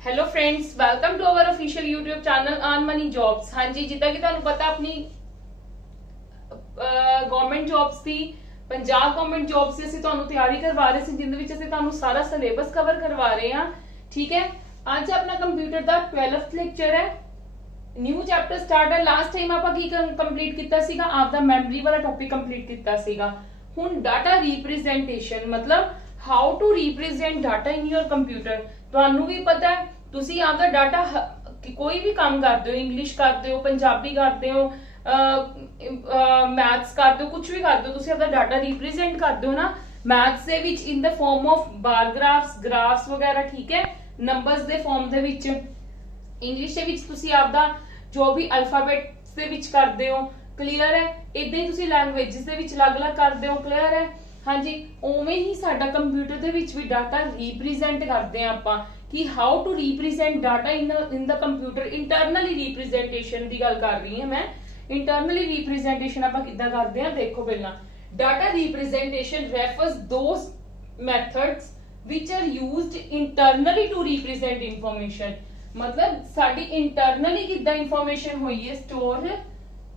Hello friends, welcome to our official YouTube channel earn money jobs. हाँ जी, जिदा कि तुहानू पता अपनी गवर्नमेंट जॉब्स की पंजाब गवर्नमेंट जॉब्स की ਅਸੀਂ ਤੁਹਾਨੂੰ ਤਿਆਰੀ ਕਰਵਾ ਰਹੇ ਸੀ, ਜਿੰਦੇ ਵਿੱਚ ਅਸੀਂ ਤੁਹਾਨੂੰ ਸਾਰਾ ਸਿਲੇਬਸ ਕਵਰ ਕਰਵਾ ਰਹੇ ਹਾਂ। ਠੀਕ ਹੈ, ਅੱਜ ਆਪਣਾ ਕੰਪਿਊਟਰ ਦਾ 12th ਲੈਕਚਰ ਹੈ, ਨਿਊ ਚੈਪਟਰ ਸਟਾਰਟ ਹੈ। ਲਾਸਟ ਟਾਈਮ ਆਪਾਂ ਕੀ ਕੰਪਲੀਟ ਕੀਤਾ ਸੀਗਾ, ਆਪਦਾ ਮੈਮਰੀ ਵਾਲਾ ਟੌਪਿਕ ਕੰਪਲੀਟ ਕੀਤਾ ਸੀਗਾ। ਹੁਣ ਡਾਟਾ ਰਿਪਰੈਜ਼ੈਂਟੇਸ਼ਨ मतलब how to represent data in your computer. ਤੁਹਾਨੂੰ ਵੀ ਪਤਾ ਹੈ, ਤੁਸੀਂ ਆਪਦਾ ਡਾਟਾ ਕੋਈ ਵੀ ਕੰਮ ਕਰਦੇ ਹੋ, ਇੰਗਲਿਸ਼ ਕਰਦੇ ਹੋ, ਪੰਜਾਬੀ ਕਰਦੇ ਹੋ, ਮੈਥਸ ਕਰਦੇ ਹੋ, ਕੁਝ ਵੀ ਕਰਦੇ ਹੋ, ਤੁਸੀਂ ਆਪਦਾ ਡਾਟਾ ਰਿਪਰੈਜ਼ੈਂਟ ਕਰਦੇ ਹੋ ਨਾ ਮੈਥਸ ਦੇ ਵਿੱਚ ਇਨ ਦ ਫਾਰਮ ਆਫ ਬਾਰ ਗ੍ਰਾਫਸ, ਗ੍ਰਾਫਸ ਵਗੈਰਾ। ਠੀਕ ਹੈ, ਨੰਬਰਸ ਦੇ ਫਾਰਮ ਦੇ ਵਿੱਚ। ਇੰਗਲਿਸ਼ ਦੇ ਵਿੱਚ ਤੁਸੀਂ ਆਪਦਾ ਜੋ ਵੀ ਅਲਫਾਬੈਟਸ ਦੇ ਵਿੱਚ ਕਰਦੇ ਹੋ, ਕਲੀਅਰ ਹੈ। ਇਦਾਂ ਹੀ ਤੁਸੀਂ ਲੈਂਗੁਏजेस ਦੇ ਵਿੱਚ ਅਲੱਗ-ਅਲੱਗ ਕਰਦੇ ਹੋ, ਕਲੀਅਰ ਹੈ। ਹਾਂਜੀ, ਉਵੇਂ ਹੀ ਸਾਡਾ ਕੰਪਿਊਟਰ ਦੇ ਵਿੱਚ ਵੀ ਡਾਟਾ ਰਿਪਰੈਜ਼ੈਂਟ ਕਰਦੇ ਆ ਆਪਾਂ ਕਿ how to represent data in the computer. Internally representation ਦੀ ਗੱਲ ਕਰ ਰਹੀ ਹਾਂ ਮੈਂ। ਇੰਟਰਨਲੀ ਰਿਪਰੈਜ਼ੈਂਟੇਸ਼ਨ ਆਪਾਂ ਕਿੱਦਾਂ ਕਰਦੇ ਆ, ਦੇਖੋ ਪਹਿਲਾਂ। Data representation refers those methods which are used internally to represent information। मतलब ਸਾਡੀ ਇੰਟਰਨਲੀ ਕਿੱਦਾਂ ਇਨਫੋਰਮੇਸ਼ਨ ਹੋਈ ਹੈ ਸਟੋਰ,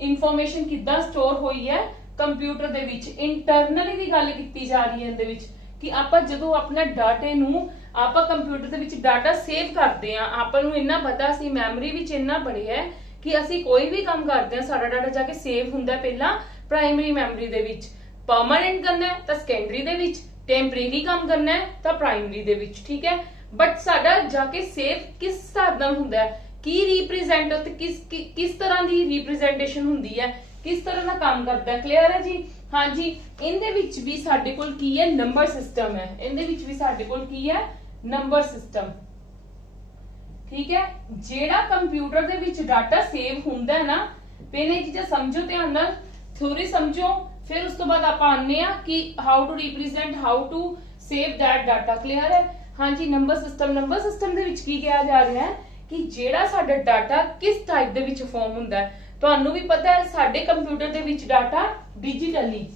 ਇਨਫੋਰਮੇਸ਼ਨ ਕਿੱਦਾਂ ਸਟੋਰ ਹੋਈ ਹੈ ਕੰਪਿਊਟਰ ਦੇ ਵਿੱਚ। ਇੰਟਰਨਲੀ ਦੀ ਗੱਲ ਕੀਤੀ ਜਾ ਰਹੀ ਹੈ ਇਹਦੇ ਵਿੱਚ ਕਿ ਆਪਾਂ ਜਦੋਂ ਆਪਣਾ ਡਾਟੇ ਨੂੰ ਆਪਾਂ ਕੰਪਿਊਟਰ ਦੇ ਵਿੱਚ ਡਾਟਾ ਸੇਵ ਕਰਦੇ ਆ, ਆਪਾਂ ਨੂੰ ਇੰਨਾ ਪਤਾ ਸੀ ਮੈਮਰੀ ਵਿੱਚ ਇੰਨਾ ਪੜਿਆ ਹੈ ਕਿ ਅਸੀਂ ਕੋਈ ਵੀ ਕੰਮ ਕਰਦੇ ਆ ਸਾਡਾ ਡਾਟਾ ਜਾ ਕੇ ਸੇਵ ਹੁੰਦਾ ਪਹਿਲਾਂ ਪ੍ਰਾਇਮਰੀ ਮੈਮਰੀ ਦੇ ਵਿੱਚ। ਪਰਮਾਨੈਂਟ ਕਰਨਾ ਹੈ ਤਾਂ ਸੈਕੰਡਰੀ ਦੇ ਵਿੱਚ, ਟੈਂਪਰੇਰੀ ਕੰਮ ਕਰਨਾ ਹੈ ਤਾਂ ਪ੍ਰਾਇਮਰੀ ਦੇ ਵਿੱਚ। ਠੀਕ ਹੈ, ਬਟ ਸਾਡਾ ਜਾ ਕੇ ਸੇਵ ਕਿਸ ਹਿਸਾਬ ਨਾਲ ਹੁੰਦਾ ਹੈ, ਕੀ ਰਿਪਰੈਜ਼ੈਂਟ ਤੇ ਕਿਸ ਤਰ੍ਹਾਂ ਦੀ ਰਿਪਰੈਜ਼ੈਂਟੇਸ਼ਨ ਹੁੰਦੀ ਹੈ, ਕਿਸ ਤਰ੍ਹਾਂ ਦਾ ਕੰਮ ਕਰਦਾ ਹੈ, ਕਲੀਅਰ ਹੈ ਜੀ। ਹਾਂਜੀ, ਇਹਦੇ ਵਿੱਚ ਵੀ ਸਾਡੇ ਕੋਲ ਕੀ ਹੈ, ਨੰਬਰ ਸਿਸਟਮ ਹੈ। ਇਹਦੇ ਵਿੱਚ ਵੀ ਸਾਡੇ ਕੋਲ ਕੀ ਹੈ, ਨੰਬਰ ਸਿਸਟਮ। ਠੀਕ ਹੈ, ਜਿਹੜਾ ਕੰਪਿਊਟਰ ਦੇ ਵਿੱਚ ਡਾਟਾ ਸੇਵ ਹੁੰਦਾ ਹੈ ਨਾ, ਪਹਿਲੇ ਇਹ ਚੀਜ਼ਾਂ ਸਮਝੋ ਧਿਆਨ ਨਾਲ, ਥਿਉਰੀ ਸਮਝੋ, ਫਿਰ ਉਸ ਤੋਂ ਬਾਅਦ ਆਪਾਂ ਆਨੇ ਆ ਕਿ how to represent, how to save that data, clear ਹੈ। ਹਾਂਜੀ, ਨੰਬਰ ਸਿਸਟਮ ਦੇ ਵਿੱਚ ਕੀ ਕਿਹਾ ਜਾ ਰਿਹਾ ਹੈ ਕਿ ਜਿਹੜਾ ਸਾਡਾ ਡਾਟਾ ਕਿਸ ਟਾਈਪ ਦੇ ਵਿੱਚ ਫਾਰਮ ਹੁੰਦਾ ਹੈ। ਤੁਹਾਨੂੰ ਵੀ ਪਤਾ ਹੈ ਸਾਡੇ ਕੰਪਿਊਟਰ ਦੇ ਵਿੱਚ ਡਾਟਾ ਡਿਜੀਟਲੀ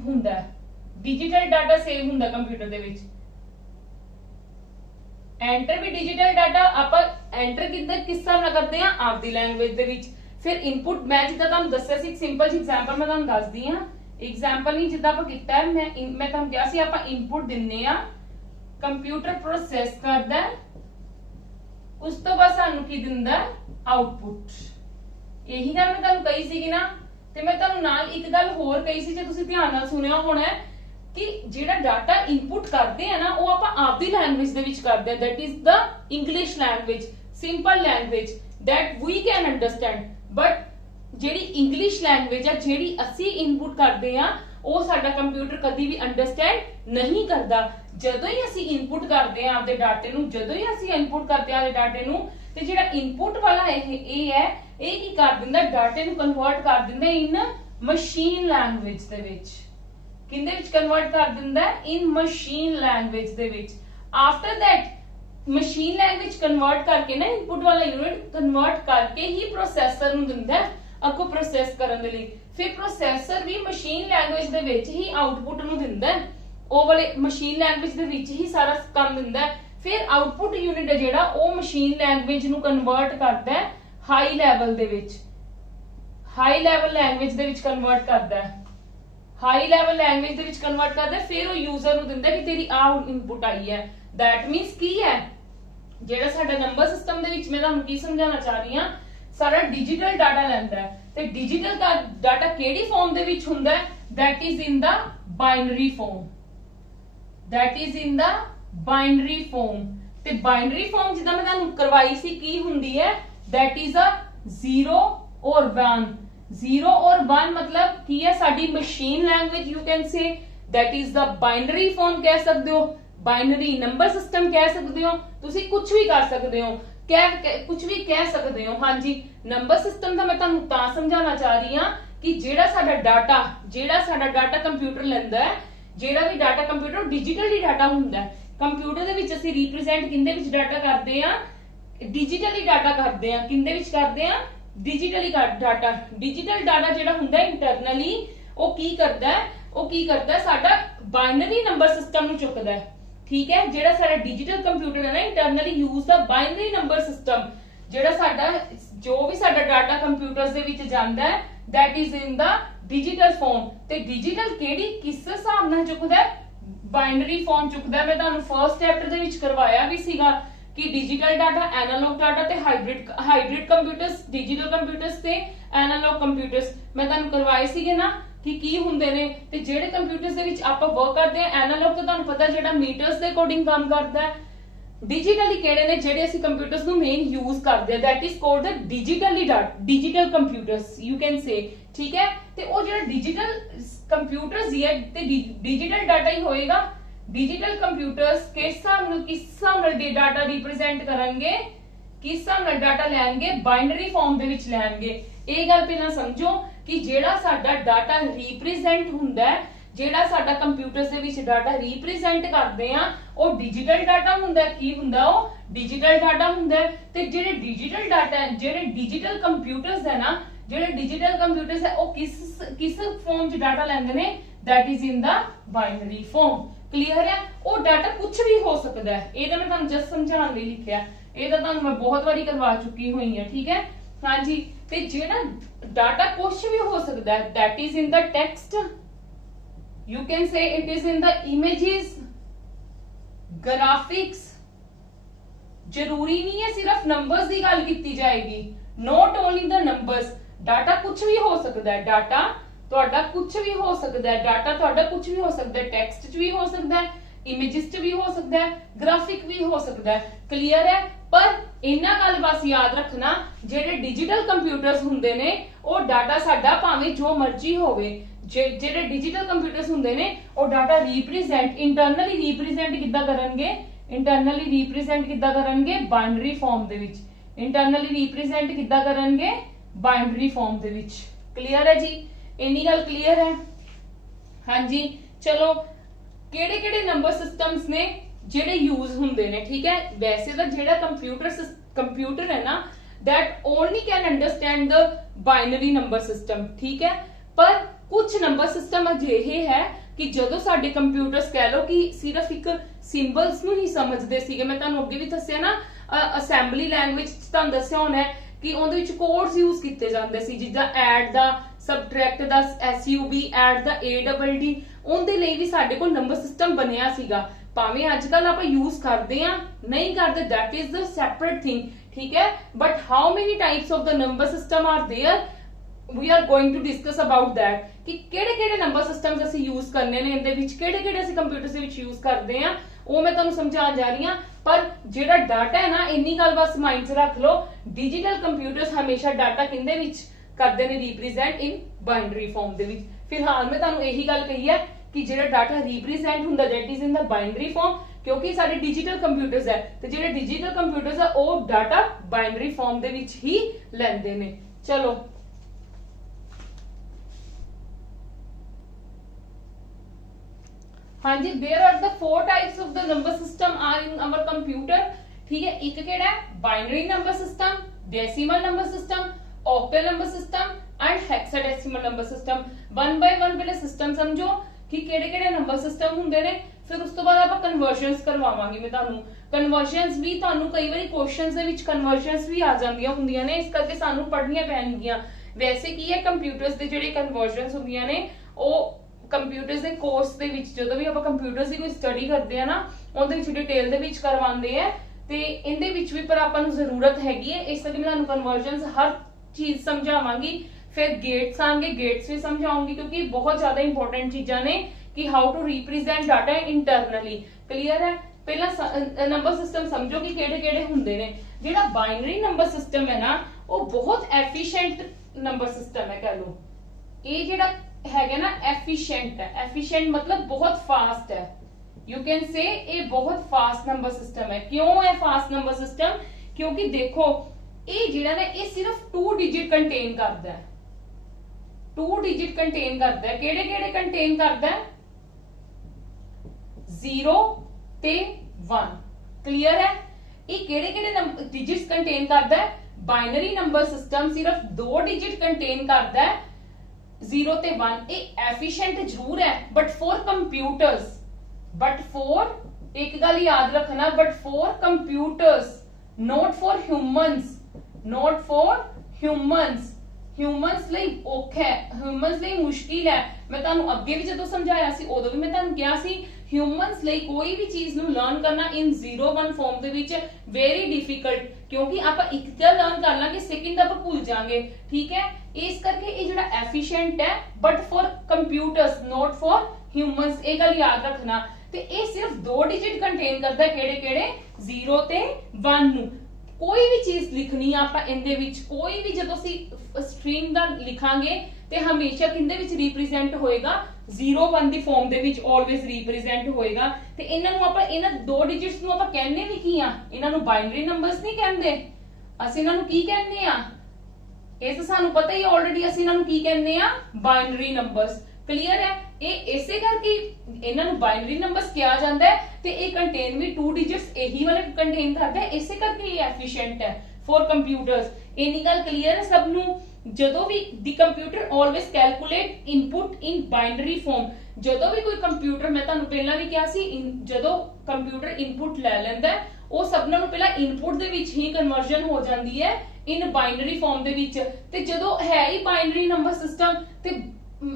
ਹੁੰਦਾ ਹੈ, ਡਿਜੀਟਲ ਡਾਟਾ ਸੇਵ ਹੁੰਦਾ ਕੰਪਿਊਟਰ ਦੇ ਵਿੱਚ। ਐਂਟਰ ਵੀ ਡਿਜੀਟਲ ਡਾਟਾ ਆਪਾਂ ਐਂਟਰ ਕਿਸ ਤਰ੍ਹਾਂ ਨਾਲ ਕਰਦੇ ਆ, ਆਪਦੀ ਲੈਂਗੁਏਜ ਦੇ ਵਿੱਚ। ਫਿਰ ਇਨਪੁਟ, ਮੈਂ ਜਿੱਦਾਂ ਤੁਹਾਨੂੰ ਦੱਸਿਆ ਸੀ, ਇੱਕ ਸਿੰਪਲ ਜਿਹੀ ਐਗਜ਼ਾਮਪਲ ਮੈਂ ਤੁਹਾਨੂੰ ਦੱਸਦੀ ਆ। ਐਗਜ਼ਾਮਪਲ ਨਹੀਂ, ਜਿੱਦਾਂ ਆਪਾਂ ਕੀਤਾ ਹੈ, ਮੈਂ ਤੁਹਾਨੂੰ ਕਿਹਾ ਸੀ ਆਪਾਂ ਇਨਪੁਟ ਦਿੰਨੇ ਆ, ਕੰਪਿਊਟਰ ਪ੍ਰੋਸੈਸ ਕਰਦਾ, ਉਸ ਤੋਂ ਬਾਅਦ ਸਾਨੂੰ ਕੀ ਦਿੰਦਾ, ਆਉਟਪੁੱਟ। ਇਹੀ ਗੱਲ ਮੈਂ ਤੁਹਾਨੂੰ ਕਹੀ ਸੀਗੀ ਨਾ। ਤੇ ਮੈਂ ਤੁਹਾਨੂੰ ਨਾਲ ਇੱਕ ਗੱਲ ਹੋਰ ਕਹੀ ਸੀ, ਜੇ ਤੁਸੀਂ ਧਿਆਨ ਨਾਲ ਸੁਣਿਆ ਹੋਣਾ, ਕਿ ਜਿਹੜਾ ਡਾਟਾ ਇਨਪੁਟ ਕਰਦੇ ਆ ਨਾ, ਉਹ ਆਪਾਂ ਆਪਦੀ ਲੈਂਗੁਏਜ ਦੇ ਵਿੱਚ ਕਰਦੇ ਆ, that is the English language, simple language that we can understand। But ਜਿਹੜੀ ਇੰਗਲਿਸ਼ ਲੈਂਗੁਏਜ ਆ, ਜਿਹੜੀ ਅਸੀਂ ਇਨਪੁਟ ਕਰਦੇ ਆ, ਉਹ ਸਾਡਾ ਕੰਪਿਊਟਰ ਕਦੀ ਵੀ ਅੰਡਰਸਟੈਂਡ ਨਹੀਂ ਕਰਦਾ। ਜਦੋਂ ਹੀ ਅਸੀਂ ਇਨਪੁਟ ਕਰਦੇ ਆ ਆਪਦੇ ਡਾਟੇ ਨੂੰ, ਤੇ ਜਿਹੜਾ ਇਨਪੁਟ ਵਾਲਾ ਇਹ ਹੈ, ਇਹ ਕੀ ਕਰ ਦਿੰਦਾ, ਡਾਟੇ ਨੂੰ ਕਨਵਰਟ ਕਰ ਦਿੰਦਾ ਇਨ ਮਸ਼ੀਨ ਲੈਂਗੁਏਜ ਦੇ ਵਿੱਚ। ਕਿੰਦੇ ਵਿੱਚ ਕਨਵਰਟ ਕਰ ਦਿੰਦਾ, ਇਨ ਮਸ਼ੀਨ ਲੈਂਗੁਏਜ ਦੇ ਵਿੱਚ। After that machine language convert ਕਰਕੇ ਨਾ, ਇਨਪੁਟ ਵਾਲਾ ਯੂਨਿਟ ਕਨਵਰਟ ਕਰਕੇ ਹੀ ਪ੍ਰੋਸੈਸਰ ਨੂੰ ਦਿੰਦਾ ਅੱਗੋਂ ਪ੍ਰੋਸੈਸ ਕਰਨ ਦੇ ਲਈ। ਫਿਰ ਪ੍ਰੋਸੈਸਰ ਵੀ ਮਸ਼ੀਨ ਲੈਂਗੁਏਜ ਦੇ ਵਿੱਚ ਹੀ ਆਉਟਪੁੱਟ ਨੂੰ ਦਿੰਦਾ, ਉਹ ਵਾਲੇ ਮਸ਼ੀਨ ਲੈਂਗੁਏਜ ਦੇ ਵਿੱਚ ਹੀ ਸਾਰਾ ਕੰਮ ਦਿੰਦਾ। ਫਿਰ ਆਉਟਪੁੱਟ ਯੂਨਿਟ ਹੈ ਜਿਹੜਾ, ਉਹ ਮਸ਼ੀਨ ਲੈਂਗੁਏਜ ਨੂੰ ਕਨਵਰਟ ਕਰਦਾ ਹਾਈ ਲੈਵਲ ਦੇ ਵਿੱਚ, ਹਾਈ ਲੈਵਲ ਲੈਂਗੁਏਜ ਦੇ ਵਿੱਚ ਕਨਵਰਟ ਕਰਦਾ, ਫਿਰ ਉਹ ਯੂਜ਼ਰ ਨੂੰ ਦਿੰਦਾ ਕਿ ਤੇਰੀ ਆਹ ਇਨਪੁਟ ਆਈ ਹੈ। ਦੈਟ ਮੀਨਸ ਕੀ ਹੈ, ਜਿਹੜਾ ਸਾਡਾ ਨੰਬਰ ਸਿਸਟਮ ਦੇ ਵਿੱਚ ਮੈਂ ਤੁਹਾਨੂੰ ਕੀ ਸਮਝਾਉਣਾ ਚਾਹ ਰਹੀ ਹਾਂ, ਸਾਡਾ ਡਿਜੀਟਲ ਡਾਟਾ ਲੈਂਦਾ ਹੈ। ਤੇ ਡਿਜੀਟਲ ਦਾ ਡਾਟਾ ਕਿਹੜੀ ਫਾਰਮ ਦੇ ਵਿੱਚ ਹੁੰਦਾ ਹੈ, that is in the binary form, ਤੇ ਬਾਈਨਰੀ ਫਾਰਮ ਜਿੱਦਾਂ ਮੈਂ ਤੁਹਾਨੂੰ ਕਰਵਾਈ ਸੀ ਕੀ ਹੁੰਦੀ ਹੈ, ਦੈਟ ਇਜ਼ ਅ 0 ਔਰ 1। 0 ਔਰ 1 मतलब ਕੀ ਹੈ, ਸਾਡੀ machine language you can say, that is the binary form ਕਹਿ ਸਕਦੇ ਹੋ, ਬਾਈਨਰੀ ਨੰਬਰ ਸਿਸਟਮ ਕਹਿ ਸਕਦੇ ਹੋ, ਤੁਸੀਂ ਕੁਝ ਵੀ ਕਰ ਸਕਦੇ ਹੋ, ਕੁਝ ਵੀ ਕਹਿ ਸਕਦੇ ਹੋ। ਹਾਂਜੀ, ਨੰਬਰ ਸਿਸਟਮ ਦਾ ਮੈਂ ਤੁਹਾਨੂੰ ਤਾਂ ਸਮਝਾਉਣਾ ਚਾਹ ਰਹੀ ਹਾਂ ਕਿ ਜਿਹੜਾ ਸਾਡਾ ਡਾਟਾ ਕੰਪਿਊਟਰ ਲੈਂਦਾ ਹੈ, ਜਿਹੜਾ ਵੀ ਡਾਟਾ ਕੰਪਿਊਟਰ ਡਿਜੀਟਲੀ ਡਾਟਾ ਹੁੰਦਾ ਹੈ। ਕੰਪਿਊਟਰ ਦੇ ਵਿੱਚ ਅਸੀਂ ਰਿਪਰੈਜ਼ੈਂਟ ਕਿੰਦੇ ਵਿੱਚ ਡਾਟਾ ਕਰਦੇ ਆ, ਡਿਜੀਟਲੀ ਡਾਟਾ ਕਰਦੇ ਆ। ਕਿੰਦੇ ਵਿੱਚ ਕਰਦੇ ਆ, ਡਿਜੀਟਲੀ ਡਾਟਾ। ਡਿਜੀਟਲ ਡਾਟਾ ਜਿਹੜਾ ਹੁੰਦਾ ਇੰਟਰਨਲੀ, ਉਹ ਕੀ ਕਰਦਾ, ਸਾਡਾ ਬਾਈਨਰੀ ਨੰਬਰ ਸਿਸਟਮ ਨੂੰ ਚੁੱਕਦਾ ਹੈ। ठीक है। ਜਿਹੜਾ ਸਾਡਾ ਡਿਜੀਟਲ ਕੰਪਿਊਟਰ ਹੈ ਨਾ ਇੰਟਰਨਲੀ ਯੂਜ਼ ਦਾ ਬਾਈਨਰੀ ਨੰਬਰ ਸਿਸਟਮ, ਜਿਹੜਾ ਸਾਡਾ ਜੋ ਵੀ ਸਾਡਾ ਡਾਟਾ ਕੰਪਿਊਟਰਸ ਦੇ ਵਿੱਚ ਜਾਂਦਾ ਹੈ that is in the digital form। ਤੇ ਡਿਜੀਟਲ ਕਿਹੜੀ ਕਿਸ ਹਿਸਾਬ ਨਾਲ ਚੁੱਕਦਾ, ਬਾਈਨਰੀ ਫਾਰਮ ਚੁੱਕਦਾ। ਮੈਂ ਤੁਹਾਨੂੰ ਫਰਸਟ ਚੈਪਟਰ ਦੇ ਵਿੱਚ ਕਰਵਾਇਆ ਵੀ ਸੀਗਾ ਕਿ ਡਿਜੀਟਲ ਡਾਟਾ, ਐਨਾਲੌਗ ਡਾਟਾ ਤੇ ਹਾਈਬ੍ਰਿਡ ਕੰਪਿਊਟਰਸ, ਡਿਜੀਟਲ ਕੰਪਿਊਟਰਸ ਤੇ ਐਨਾਲੌਗ ਕੰਪਿਊਟਰਸ ਮੈਂ ਤੁਹਾਨੂੰ ਕਰਵਾਏ ਸੀਗੇ ਨਾ ਕਿ ਕੀ ਹੁੰਦੇ ਨੇ। ਤੇ ਜਿਹੜੇ ਕੰਪਿਊਟਰਸ ਦੇ ਵਿੱਚ ਆਪਾਂ ਵਰਕ ਕਰਦੇ ਆ ਐਨਾਲੌਗ ਤਾਂ ਤੁਹਾਨੂੰ ਪਤਾ ਜਿਹੜਾ ਮੀਟਰਸ ਦੇ ਅਕੋਰਡਿੰਗ ਕੰਮ ਕਰਦਾ ਹੈ। ਡਿਜੀਟਲੀ ਕਿਹੜੇ ਨੇ ਜਿਹੜੇ ਅਸੀਂ ਕੰਪਿਊਟਰਸ ਨੂੰ ਮੇਨ ਯੂਜ਼ ਕਰਦੇ ਆ, that is called the digital computers you can say, ਠੀਕ ਹੈ। ਤੇ ਉਹ ਜਿਹੜਾ ਡਿਜੀਟਲ ਕੰਪਿਊਟਰਸ ਹੀ ਹੈ ਤੇ ਡਿਜੀਟਲ ਡਾਟਾ ਹੀ ਹੋਏਗਾ। ਡਿਜੀਟਲ ਕੰਪਿਊਟਰਸ ਕਿਸ ਹਿਸਾਬ ਨਾਲ ਡਾਟਾ ਰਿਪਰੈਜ਼ੈਂਟ ਕਰਨਗੇ, ਕਿਸ ਹਿਸਾਬ ਨਾਲ ਡਾਟਾ ਲੈਣਗੇ, ਬਾਈਨਰੀ ਫਾਰਮ ਦੇ ਵਿੱਚ ਲੈਣਗੇ। ਇਹ ਗੱਲ ਪਹਿਲਾਂ ਸਮਝੋ ਕਿ ਜਿਹੜਾ ਸਾਡਾ ਡਾਟਾ ਰਿਪਰੈਜ਼ੈਂਟ ਹੁੰਦਾ ਹੈ, ਜਿਹੜਾ ਸਾਡਾ ਕੰਪਿਊਟਰਸ ਦੇ ਵਿੱਚ ਡਾਟਾ ਰਿਪਰੈਜ਼ੈਂਟ ਕਰਦੇ ਆ ਉਹ ਡਿਜੀਟਲ ਡਾਟਾ ਹੁੰਦਾ। ਕੀ ਹੁੰਦਾ ਉਹ? ਡਿਜੀਟਲ ਡਾਟਾ ਹੁੰਦਾ। ਤੇ ਜਿਹੜੇ ਡਿਜੀਟਲ ਡਾਟਾ ਹੈ, ਜਿਹੜੇ ਡਿਜੀਟਲ ਕੰਪਿਊਟਰਸ ਹੈ ਨਾ, ਜਿਹੜੇ ਡਿਜੀਟਲ ਕੰਪਿਊਟਰਸ ਹੈ ਉਹ ਕਿਸ ਫਾਰਮ 'ਚ ਡਾਟਾ ਲੈਂਦੇ ਨੇ, that is in the binary form। Clear ਹੈ? ਉਹ ਡਾਟਾ ਕੁਝ ਵੀ ਹੋ ਸਕਦਾ ਹੈ। ਇਹ ਤਾਂ ਮੈਂ ਤੁਹਾਨੂੰ ਜਸਟ ਸਮਝਾਉਣ ਲਈ ਲਿਖਿਆ, ਇਹ ਤਾਂ ਤੁਹਾਨੂੰ ਮੈਂ ਬਹੁਤ ਵਾਰੀ ਕਰਵਾ ਚੁੱਕੀ ਹੋਈ ਹਾਂ, ਠੀਕ ਹੈ। ਹਾਂਜੀ, ਤੇ ਜਿਹੜਾ ਡਾਟਾ ਕੁਝ ਵੀ ਹੋ ਸਕਦਾ ਹੈ that is in the text, you can say it is in the images, graphics। ਜ਼ਰੂਰੀ ਨਹੀਂ ਹੈ ਸਿਰਫ ਨੰਬਰਸ ਦੀ ਗੱਲ ਕੀਤੀ ਜਾਏਗੀ, not only the numbers। Data ਕੁਝ ਵੀ ਹੋ ਸਕਦਾ ਹੈ, ਡਾਟਾ ਤੁਹਾਡਾ ਕੁਝ ਵੀ ਹੋ ਸਕਦਾ ਹੈ, ਡਾਟਾ ਤੁਹਾਡਾ ਕੁਝ ਵੀ ਹੋ ਸਕਦਾ ਹੈ, ਟੈਕਸਟ 'ਚ ਵੀ ਹੋ ਸਕਦਾ ਹੈ, ਇਮੇजेस 'ਚ ਵੀ ਹੋ ਸਕਦਾ ਹੈ, ਗ੍ਰਾਫਿਕ ਵੀ ਹੋ ਸਕਦਾ ਹੈ। ਕਲੀਅਰ ਹੈ? ਪਰ ਇਹਨਾਂ ਗੱਲ ਬਸ ਯਾਦ ਰੱਖਣਾ, ਜਿਹੜੇ ਡਿਜੀਟਲ ਕੰਪਿਊਟਰਸ ਹੁੰਦੇ ਨੇ ਉਹ ਡਾਟਾ ਸਾਡਾ ਭਾਵੇਂ ਜੋ ਮਰਜ਼ੀ ਹੋਵੇ, ਜਿਹੜੇ ਡਿਜੀਟਲ ਕੰਪਿਊਟਰਸ ਹੁੰਦੇ ਨੇ ਉਹ ਡਾਟਾ ਇੰਟਰਨਲੀ ਰਿਪਰੈਜ਼ੈਂਟ ਕਿੱਦਾਂ ਕਰਨਗੇ, ਬਾਈਨਰੀ ਫਾਰਮ ਦੇ ਵਿੱਚ। ਇੰਟਰਨਲੀ ਰਿਪਰੈਜ਼ੈਂਟ ਕਿੱਦਾਂ ਕਰਨਗੇ, ਬਾਈਨਰੀ ਫਾਰਮ ਦੇ ਵਿੱਚ। ਕਲੀਅਰ ਹੈ ਜੀ? ਇੰਨੀ ਗੱਲ ਕਲੀਅਰ ਹੈ? ਹਾਂਜੀ, ਚਲੋ ਕਿਹੜੇ ਕਿਹੜੇ ਨੰਬਰ ਸਿਸਟਮਸ ਨੇ ਜਿਹੜੇ ਯੂਜ਼ ਹੁੰਦੇ ਨੇ, ਠੀਕ ਹੈ। ਵੈਸੇ ਤਾਂ ਜਿਹੜਾ ਕੰਪਿਊਟਰ ਹੈ ਨਾ that only can understand the binary number system, ਠੀਕ ਹੈ। ਪਰ ਕੁਝ ਨੰਬਰ ਸਿਸਟਮ ਅਜਿਹੇ ਹੈ ਕਿ ਜਦੋਂ ਸਾਡੇ ਕੰਪਿਊਟਰਸ ਕਹਿ ਲੋ ਕਿ ਸਿਰਫ ਇੱਕ ਸਿੰਬਲਸ ਨੂੰ ਹੀ ਸਮਝਦੇ ਸੀਗੇ। ਮੈਂ ਤੁਹਾਨੂੰ ਅੱਗੇ ਵੀ ਦੱਸਿਆ ਨਾ, ਅਸੈਂਬਲੀ ਲੈਂਗੁਏਜ ਤੁਹਾਨੂੰ ਦੱਸਿਆ ਹੋਣਾ ਕਿ ਉਹਦੇ ਵਿੱਚ ਕੋਡਸ ਯੂਜ਼ ਕੀਤੇ ਜਾਂਦੇ ਸੀ, ਜਿੱਦਾਂ ਐਡ ਦਾ, ਸਬਟ੍ਰੈਕਟ ਦਾ, SUB, ਐਡ ਦਾ, ADD। ਉਹਦੇ ਲਈ ਵੀ ਸਾਡੇ ਕੋਲ ਨੰਬਰ ਸਿਸਟਮ ਬਣਿਆ ਸੀਗਾ। ਭਾਵੇਂ ਅੱਜ ਕੱਲ ਆਪਾਂ ਯੂਜ਼ ਕਰਦੇ ਆ, ਨਹੀਂ ਕਰਦੇ, that is the separate thing, ਠੀਕ ਹੈ। but how many types of the number system are there, we are going to discuss about that ਕਿ ਕਿਹੜੇ ਕਿਹੜੇ ਨੰਬਰ ਸਿਸਟਮਸ ਅਸੀਂ ਯੂਜ਼ ਕਰਨੇ ਨੇ, ਇਹਦੇ ਵਿੱਚ ਕਿਹੜੇ ਕਿਹੜੇ ਅਸੀਂ ਕੰਪਿਊਟਰਸ ਦੇ ਵਿੱਚ ਯੂਜ਼ ਕਰਦੇ ਆ, ਉਹ ਮੈਂ ਤੁਹਾਨੂੰ ਸਮਝਾਉਣ ਜਾ ਰਹੀ ਹਾਂ। ਪਰ ਜਿਹੜਾ ਡਾਟਾ ਹੈ ਨਾ, ਇੰਨੀ ਗੱਲ ਬਸ ਮਾਈਂਡ 'ਚ ਰੱਖ ਲਓ, ਡਿਜੀਟਲ ਕੰਪਿਊਟਰਸ ਹਮੇਸ਼ਾ ਡਾਟਾ ਕਿੰਦੇ ਵਿੱਚ ਕਰਦੇ ਨੇ, ਰਿਪਰੈਜ਼ੈਂਟ ਇਨ ਬਾਈਨਰੀ ਫਾਰਮ ਦੇ ਵਿੱਚ। ਫਿਲਹਾਲ ਮੈਂ ਤੁਹਾਨੂੰ ਇਹੀ ਗੱਲ ਕਹੀ ਹੈ ਕਿ ਜਿਹੜਾ ਡਾਟਾ ਰਿਪਰੈਜ਼ੈਂਟ ਹੁੰਦਾ that is in the binary form, ਕਿਉਂਕਿ ਸਾਡੇ ਡਿਜੀਟਲ ਕੰਪਿਊਟਰਸ ਹੈ ਤੇ ਜਿਹੜੇ ਡਿਜੀਟਲ ਕੰਪਿਊਟਰਸ ਆ ਉਹ ਡਾਟਾ ਬਾਈਨਰੀ ਫਾਰਮ ਦੇ ਵਿੱਚ ਹੀ ਲੈਂਦੇ ਨੇ। ਚਲੋ ਹਾਂਜੀ, there are the 4 types of the number system are in our computer, ठीक है। एक केड़ा है binary number system, decimal number system, octal number system and hexadecimal number system. One by one पहले सिस्टम समझो कि केड़े-केड़े नंबर सिस्टम हुंदे ने, फिर उस तो बाद ਆਪਾਂ ਕਨਵਰਸ਼ਨਸ ਕਰਵਾਵਾਂਗੀ। ਮੈਂ ਤੁਹਾਨੂੰ ਕਨਵਰਸ਼ਨਸ ਵੀ ਤੁਹਾਨੂੰ ਕਈ ਵਾਰੀ ਕੁਐਸਚਨਸ ਦੇ ਵਿੱਚ ਕਨਵਰਸ਼ਨਸ ਵੀ ਆ ਜਾਂਦੀਆਂ ਹੁੰਦੀਆਂ ਨੇ, ਇਸ ਕਰਕੇ ਸਾਨੂੰ ਪੜ੍ਹਨੀਆਂ ਪੈਣਗੀਆਂ। ਵੈਸੇ ਕੀ ਹੈ, ਕੰਪਿਊਟਰਸ ਦੇ ਜਿਹੜੇ ਕਨਵਰਸ਼ਨਸ ਹੁੰਦੀਆਂ ਨੇ ਉਹ ਕੰਪਿਊਟਰਸ ਦੇ ਕੋਰਸ ਦੇ ਵਿੱਚ ਜਦੋਂ ਵੀ ਆਪਾਂ ਕੰਪਿਊਟਰਸ ਦੀ ਕੋਈ ਸਟੱਡੀ ਕਰਦੇ ਆ ਨਾ, ਉਹਦੇ ਵਿੱਚ ਡਿਟੇਲ ਦੇ ਵਿੱਚ ਕਰਵਾਉਂਦੇ ਆ ਤੇ ਇਹਦੇ ਵਿੱਚ ਵੀ ਪਰ ਆਪਾਂ ਨੂੰ ਜ਼ਰੂਰਤ ਹੈਗੀ ਹੈ। ਇਸ ਕਰਕੇ ਮੈਂ ਤੁਹਾਨੂੰ ਕਨਵਰਜਨਸ ਹਰ ਚੀਜ਼ ਸਮਝਾਵਾਂਗੀ। ਫਿਰ ਗੇਟਸ ਆਣਗੇ, ਗੇਟਸ ਵੀ ਸਮਝਾਉਂਗੀ ਕਿਉਂਕਿ ਬਹੁਤ ਜ਼ਿਆਦਾ ਇੰਪੋਰਟੈਂਟ ਚੀਜ਼ਾਂ ਨੇ ਕਿ how to represent data internally. Clear ਹੈ? ਪਹਿਲਾਂ ਨੰਬਰ ਸਿਸਟਮ ਸਮਝੋ ਕਿ ਕਿਹੜੇ ਕਿਹੜੇ ਹੁੰਦੇ ਨੇ। ਜਿਹੜਾ ਬਾਈਨਰੀ ਨੰਬਰ ਸਿਸਟਮ ਹੈ ਨਾ, ਉਹ ਬਹੁਤ ਐਫੀਸ਼ੀਐਂਟ ਨੰਬਰ ਸਿਸਟਮ ਹੈ ਕਹਿ ਲਓ। ਇਹ ਜਿਹੜਾ ਹੈਗਾ ਨਾ ਐਫੀਸ਼ੀਐਂਟ ਹੈ, ਐਫੀਸ਼ੀਐਂਟ ਮਤਲਬ ਬਹੁਤ ਫਾਸਟ ਹੈ। ਯੂ ਕੈਨ ਸੇ ਇਹ ਬਹੁਤ ਫਾਸਟ ਨੰਬਰ ਸਿਸਟਮ ਹੈ। ਕਿਉਂ ਹੈ ਫਾਸਟ ਨੰਬਰ ਸਿਸਟਮ? ਕਿਉਂਕਿ ਦੇਖੋ ਇਹ ਜਿਹੜਾ ਨਾ ਇਹ ਸਿਰਫ 2 ਡਿਜਿਟ ਕੰਟੇਨ ਕਰਦਾ ਹੈ। 2 ਡਿਜਿਟ ਕੰਟੇਨ ਕਰਦਾ ਹੈ। ਕਿਹੜੇ ਕਿਹੜੇ ਕੰਟੇਨ ਕਰਦਾ ਹੈ? 0 ਤੇ 1। ਕਲੀਅਰ ਹੈ? ਇਹ ਕਿਹੜੇ ਕਿਹੜੇ ਡਿਜਿਟਸ ਕੰਟੇਨ ਕਰਦਾ ਹੈ? ਬਾਈਨਰੀ ਨੰਬਰ ਸਿਸਟਮ ਸਿਰਫ 2 ਡਿਜਿਟ ਕੰਟੇਨ ਕਰਦਾ ਹੈ, 0 ਤੇ 1। ਇਹ ਐਫੀਸ਼ੀਐਂਟ ਜ਼ਰੂਰ ਹੈ ਬਟ ਫॉर एक गल याद रखना, but for computers not for humans, not for humans. Humans ਲਈ ਔਖਾ ਹੈ, ਹਿਊਮਨਸ ਲਈ ਮੁਸ਼ਕਿਲ ਹੈ। ਮੈਂ ਤੁਹਾਨੂੰ ਅੱਗੇ ਵੀ ਜਦੋਂ ਸਮਝਾਇਆ ਸੀ ਉਦੋਂ ਵੀ ਮੈਂ ਤੁਹਾਨੂੰ ਕਿਹਾ ਸੀ ਹਿਊਮਨਸ ਲਈ ਕੋਈ ਵੀ ਚੀਜ਼ ਨੂੰ ਲਰਨ ਕਰਨਾ ਇਨ 0-1 ਫਾਰਮ ਦੇ ਵਿੱਚ ਵੈਰੀ ਡਿਫਿਕਲਟ, ਕਿਉਂਕਿ ਆਪਾਂ ਇੱਕ ਤਾਂ ਲਰਨ ਕਰ ਲਾਂਗੇ, ਸੈਕਿੰਡ ਆਪਾਂ ਭੁੱਲ ਜਾਾਂਗੇ, ਠੀਕ ਹੈ। ਇਸ ਕਰਕੇ ਇਹ ਜਿਹੜਾ ਐਫੀਸ਼ੀਐਂਟ ਹੈ but for computers note for humans, ਇਹ ਗੱਲ ਯਾਦ ਰੱਖਣਾ। ਤੇ ਇਹ ਸਿਰਫ 2 ਡਿਜਿਟ ਕੰਟੇਨ ਕਰਦਾ, ਕਿਹੜੇ ਕਿਹੜੇ 0 ਤੇ 1 ਨੂੰ। ਕੋਈ ਵੀ ਚੀਜ਼ ਲਿਖਣੀ ਆ ਆਪਾਂ ਇਹਦੇ ਵਿੱਚ, ਕੋਈ ਵੀ ਜਦੋਂ ਅਸੀਂ ਸਟ੍ਰਿੰਗ ਦਾ ਲਿਖਾਂਗੇ ਤੇ ਹਮੇਸ਼ਾ ਕਿੰਦੇ ਵਿੱਚ ਰਿਪਰੈਜ਼ੈਂਟ ਹੋਏਗਾ 0-1 ਦੀ ਫਾਰਮ ਦੇ ਵਿੱਚ ਆਲਵੇਸ ਰਿਪਰੈਜ਼ੈਂਟ ਹੋਏਗਾ। ਤੇ ਇਹਨਾਂ ਨੂੰ ਆਪਾਂ ਇਹਨਾਂ 2 ਡਿਜਿਟਸ ਨੂੰ ਆਪਾਂ ਕਹਿੰਦੇ ਵੀ ਕੀ ਆ, ਇਹਨਾਂ ਨੂੰ ਬਾਈਨਰੀ ਨੰਬਰਸ ਨਹੀਂ ਕਹਿੰਦੇ, ਅਸੀਂ ਇਹਨਾਂ ਨੂੰ ਕੀ ਕਹਿੰਦੇ ਆ, ਇਹ ਤਾਂ ਸਾਨੂੰ ਪਤਾ ਹੀ ਆਲਰੇਡੀ, ਅਸੀਂ ਇਹਨਾਂ ਨੂੰ ਕੀ ਕਹਿੰਦੇ ਆ ਬਾਈਨਰੀ ਨੰਬਰਸ। ਕਲੀਅਰ ਹੈ। ਇਹ ਇਸੇ ਕਰਕੇ ਇਹਨਾਂ ਨੂੰ ਬਾਈਨਰੀ ਨੰਬਰਸ ਕਿਹਾ ਜਾਂਦਾ ਹੈ ਤੇ ਇਹ ਕੰਟੇਨ ਵੀ 2 ਡਿਜਿਟਸ ਇਹੀ ਵਾਲੇ ਕੰਟੇਨ ਕਰਦਾ ਹੈ, ਇਸੇ ਕਰਕੇ ਇਹ ਐਫੀਸ਼ੀਐਂਟ ਹੈ ਫॉर ਕੰਪਿਊਟਰਸ। ਇਨੀ ਗੱਲ ਕਲੀਅਰ ਹੈ ਸਭ ਨੂੰ। ਜਦੋਂ ਵੀ ਦੀ ਕੰਪਿਊਟਰ ਆਲਵੇਸ ਕੈਲਕੂਲੇਟ ਇਨਪੁਟ ਇਨ ਬਾਈਨਰੀ ਫਾਰਮ, ਜਦੋਂ ਵੀ ਕੋਈ ਕੰਪਿਊਟਰ, ਮੈਂ ਤੁਹਾਨੂੰ ਪਹਿਲਾਂ ਵੀ ਕਿਹਾ ਸੀ, ਜਦੋਂ ਕੰਪਿਊਟਰ ਇਨਪੁਟ ਲੈ ਲੈਂਦਾ ਉਹ ਸਭ ਨਾਲੋਂ ਪਹਿਲਾਂ ਇਨਪੁਟ ਦੇ ਵਿੱਚ ਹੀ ਕਨਵਰਜਨ ਹੋ ਜਾਂਦੀ ਹੈ ਇਨ ਬਾਈਨਰੀ ਫਾਰਮ ਦੇ ਵਿੱਚ। ਤੇ ਜਦੋਂ ਹੈ ਹੀ ਬਾਈਨਰੀ ਨੰਬਰ ਸਿਸਟਮ ਤੇ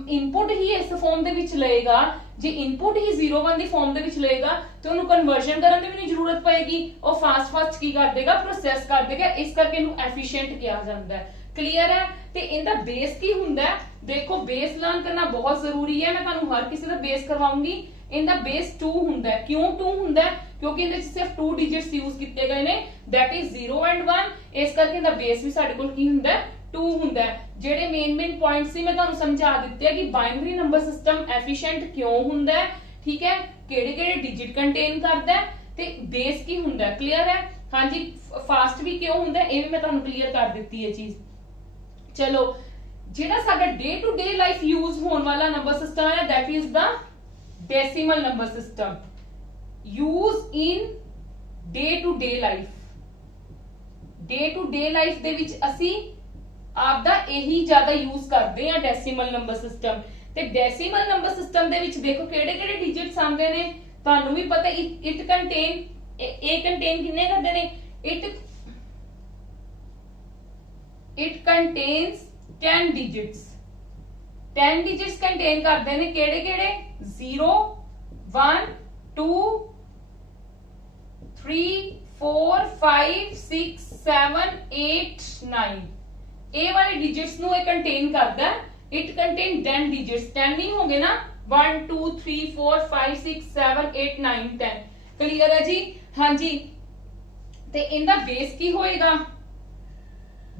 ਇਨਪੁਟ ਹੀ ਇਸ ਫਾਰਮ ਦੇ ਵਿੱਚ ਲਏਗਾ, ਜੇ ਇਨਪੁਟ ਹੀ 0-1 ਦੀ ਫਾਰਮ ਦੇ ਵਿੱਚ ਲਏਗਾ ਤੇ ਉਹਨੂੰ ਕਨਵਰਜਨ ਕਰਨ ਦੀ ਵੀ ਨਹੀਂ ਜ਼ਰੂਰਤ ਪਏਗੀ, ਉਹ ਫਾਸਟ ਕੀ ਕਰ ਦੇਗਾ, ਪ੍ਰੋਸੈਸ ਕਰ ਦੇਗਾ। ਇਸ ਕਰਕੇ ਇਹਨੂੰ ਐਫੀਸ਼ੀਐਂਟ ਕਿਹਾ ਜਾਂਦਾ ਹੈ। ਕਲੀਅਰ ਹੈ। ਤੇ ਇਹਦਾ ਬੇਸ ਕੀ ਹੁੰਦਾ ਹੈ, ਦੇਖੋ ਬੇਸ ਲਰਨ ਕਰਨਾ ਬਹੁਤ ਜ਼ਰੂਰੀ ਹੈ, ਮੈਂ ਤੁਹਾਨੂੰ ਹਰ ਕਿਸੇ ਦਾ ਬੇਸ ਕਰਵਾਉਂਗੀ। ਇਹਦਾ ਬੇਸ 2 ਹੁੰਦਾ ਹੈ। ਕਿਉਂ 2 ਹੁੰਦਾ ਹੈ? ਕਿਉਂਕਿ ਇਹਦੇ ਵਿੱਚ ਸਿਰਫ 2 ਡਿਜਿਟਸ ਯੂਜ਼ ਕੀਤੇ ਗਏ ਨੇ, ਦੈਟ ਇਜ਼ 0 and 1। ਇਸ ਕਰਕੇ ਇਹਦਾ ਬੇਸ ਵੀ ਸਾਡੇ ਕੋਲ ਕੀ ਹੁੰਦਾ ਹੈ, 2 ਹੁੰਦਾ ਹੈ। ਜਿਹੜੇ ਮੇਨ ਪੁਆਇੰਟਸ ਸੀ ਮੈਂ ਤੁਹਾਨੂੰ ਸਮਝਾ ਦਿੱਤੇ ਕਿ ਬਾਈਨਰੀ ਨੰਬਰ ਸਿਸਟਮ ਐਫੀਸ਼ੀਐਂਟ ਕਿਉਂ ਹੁੰਦਾ ਹੈ, ਠੀਕ ਹੈ, ਕਿਹੜੇ ਕਿਹੜੇ ਡਿਜਿਟ ਕੰਟੇਨ ਕਰਦਾ ਹੈ ਤੇ ਬੇਸ ਕੀ ਹੁੰਦਾ ਹੈ। ਕਲੀਅਰ ਹੈ। ਹਾਂਜੀ, ਫਾਸਟ ਵੀ ਕਿਉਂ ਹੁੰਦਾ ਹੈ ਇਹ ਵੀ ਮੈਂ ਤੁਹਾਨੂੰ ਕਲੀਅਰ ਕਰ ਦਿੱਤੀ ਇਹ ਚੀਜ਼। ਚਲੋ, ਜਿਹੜਾ ਸਾਡਾ day to day life use ਹੋਣ ਵਾਲਾ ਨੰਬਰ ਸਿਸਟਮ ਹੈ that is the decimal number system. Use in day to day life, day to day life ਦੇ ਵਿੱਚ ਅਸੀਂ ਆਪਦਾ ਇਹੀ ਜ਼ਿਆਦਾ ਯੂਜ਼ ਕਰਦੇ ਆ ਡੈਸੀਮਲ ਨੰਬਰ ਸਿਸਟਮ। ਤੇ ਡੈਸੀਮਲ ਨੰਬਰ ਸਿਸਟਮ ਦੇ ਵਿੱਚ ਦੇਖੋ ਕਿਹੜੇ ਕਿਹੜੇ ਡਿਜਿਟਸ ਆਉਂਦੇ ਨੇ, ਤੁਹਾਨੂੰ ਵੀ ਪਤਾ ਇਟ ਕੰਟੇਨ, ਇਹ ਕੰਟੇਨ ਕਿੰਨੇ ਕਰਦੇ ਨੇ, it contains 10 digits, 10 digits contain ਕਰਦੇ ਨੇ, ਕਿਹੜੇ ਕਿਹੜੇ 0 1 2 3 4 5 6 7 8 9, ਇਹ ਵਾਲੇ ਡਿਜਿਟਸ ਨੂੰ ਇਹ ਕੰਟੇਨ ਕਰਦਾ ਹੈ। it contain 10 digits, 10 ਨਹੀਂ ਹੋਗੇ ਨਾ, 1 2 3 4 5 6 7 8 9 10। ਕਲੀਅਰ ਹੈ ਜੀ? ਹਾਂਜੀ। ਤੇ ਇਹਦਾ ਬੇਸ ਕੀ ਹੋਏਗਾ,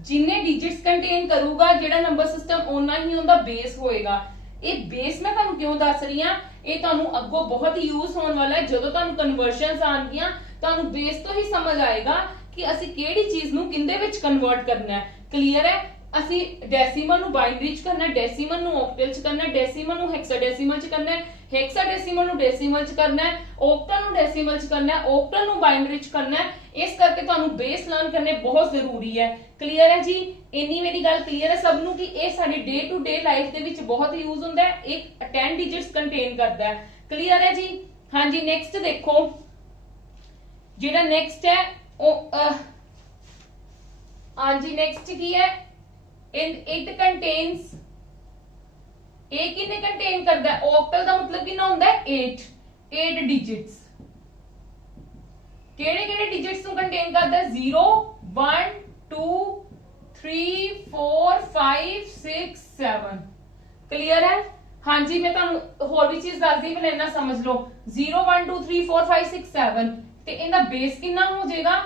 ਜਿੰਨੇ ਡਿਜਿਟਸ ਕੰਟੇਨ ਕਰੂਗਾ ਜਿਹੜਾ ਨੰਬਰ ਸਿਸਟਮ ਓਨਾ ਹੀ ਉਹਦਾ ਬੇਸ ਹੋਏਗਾ। ਇਹ ਬੇਸ ਮੈਂ ਤੁਹਾਨੂੰ ਕਿਉਂ ਦੱਸ ਰਹੀ ਹਾਂ, ਇਹ ਤੁਹਾਨੂੰ ਅੱਗੋਂ ਬਹੁਤ ਯੂਜ਼ ਹੋਣ ਵਾਲਾ ਹੈ। ਜਦੋਂ ਤੁਹਾਨੂੰ ਕਨਵਰਸ਼ਨਸ ਆਣਗੀਆਂ ਤੁਹਾਨੂੰ ਬੇਸ ਤੋਂ ਹੀ ਸਮਝ ਆਏਗਾ ਕਿ ਅਸੀਂ ਕਿਹੜੀ ਚੀਜ਼ ਨੂੰ ਕਿੰਦੇ ਵਿੱਚ ਕਨਵਰਟ ਕਰਨਾ ਹੈ। ਕਲੀਅਰ ਹੈ? ਅਸੀਂ ਡੈਸੀਮਲ ਨੂੰ ਬਾਈਨਰੀ ਚ ਕਰਨਾ, ਡੈਸੀਮਲ ਨੂੰ ਆਕਟਲ ਚ ਕਰਨਾ, ਡੈਸੀਮਲ ਨੂੰ ਹੈਕਸਾਡੈਸੀਮਲ ਚ ਕਰਨਾ, ਹੈਕਸਾਡੈਸੀਮਲ ਨੂੰ ਡੈਸੀਮਲ ਚ ਕਰਨਾ, ਆਕਟਲ ਨੂੰ ਡੈਸੀਮਲ ਚ ਕਰਨਾ, ਆਕਟਲ ਨੂੰ ਬਾਈਨਰੀ ਚ ਕਰਨਾ। ਇਸ ਕਰਕੇ ਤੁਹਾਨੂੰ ਬੇਸ ਲਰਨ ਕਰਨੇ ਬਹੁਤ ਜ਼ਰੂਰੀ ਹੈ। ਕਲੀਅਰ ਹੈ ਜੀ? ਇੰਨੀ ਮੇਰੀ ਗੱਲ ਕਲੀਅਰ ਹੈ ਸਭ ਨੂੰ ਕਿ ਇਹ ਸਾਡੀ ਡੇ ਟੂ ਡੇ ਲਾਈਫ ਦੇ ਵਿੱਚ ਬਹੁਤ ਯੂਜ਼ ਹੁੰਦਾ ਹੈ, ਇੱਕ 10 ਡਿਜਿਟਸ ਕੰਟੇਨ ਕਰਦਾ ਹੈ। ਕਲੀਅਰ ਹੈ ਜੀ? ਹਾਂਜੀ, ਨੈਕਸਟ ਦੇਖੋ, ਜਿਹੜਾ ਨੈਕਸਟ ਹੈ ਉਹ ਹਾਂਜੀ ਨੈਕਸਟ ਕੀ ਹੈ, it contains, ਇਹ ਕਿੰਨੇ ਕੰਟੇਨ ਕਰਦਾ ਹੈ, ਆਕਟਲ ਦਾ ਮਤਲਬ ਕਿੰਨਾ ਹੁੰਦਾ ਹੈ 8 ਡਿਜਿਟਸ। ਕਿਹੜੇ ਕਿਹੜੇ ਡਿਜਿਟਸ ਨੂੰ ਕੰਟੇਨ ਕਰਦਾ ਹੈ, 0 1 2 3 4 5 6 7। ਕਲੀਅਰ ਹੈ? ਹਾਂਜੀ, ਮੈਂ ਤੁਹਾਨੂੰ ਹੋਰ ਵੀ ਚੀਜ਼ ਦੱਸਦੀ ਪਹਿਲਾਂ ਇਹਨਾਂ ਸਮਝ ਲਓ। 0 1 2 3 4 5 6 7 ਤੇ ਇਹਦਾ ਬੇਸ ਕਿੰਨਾ ਹੋ ਜਾਏਗਾ,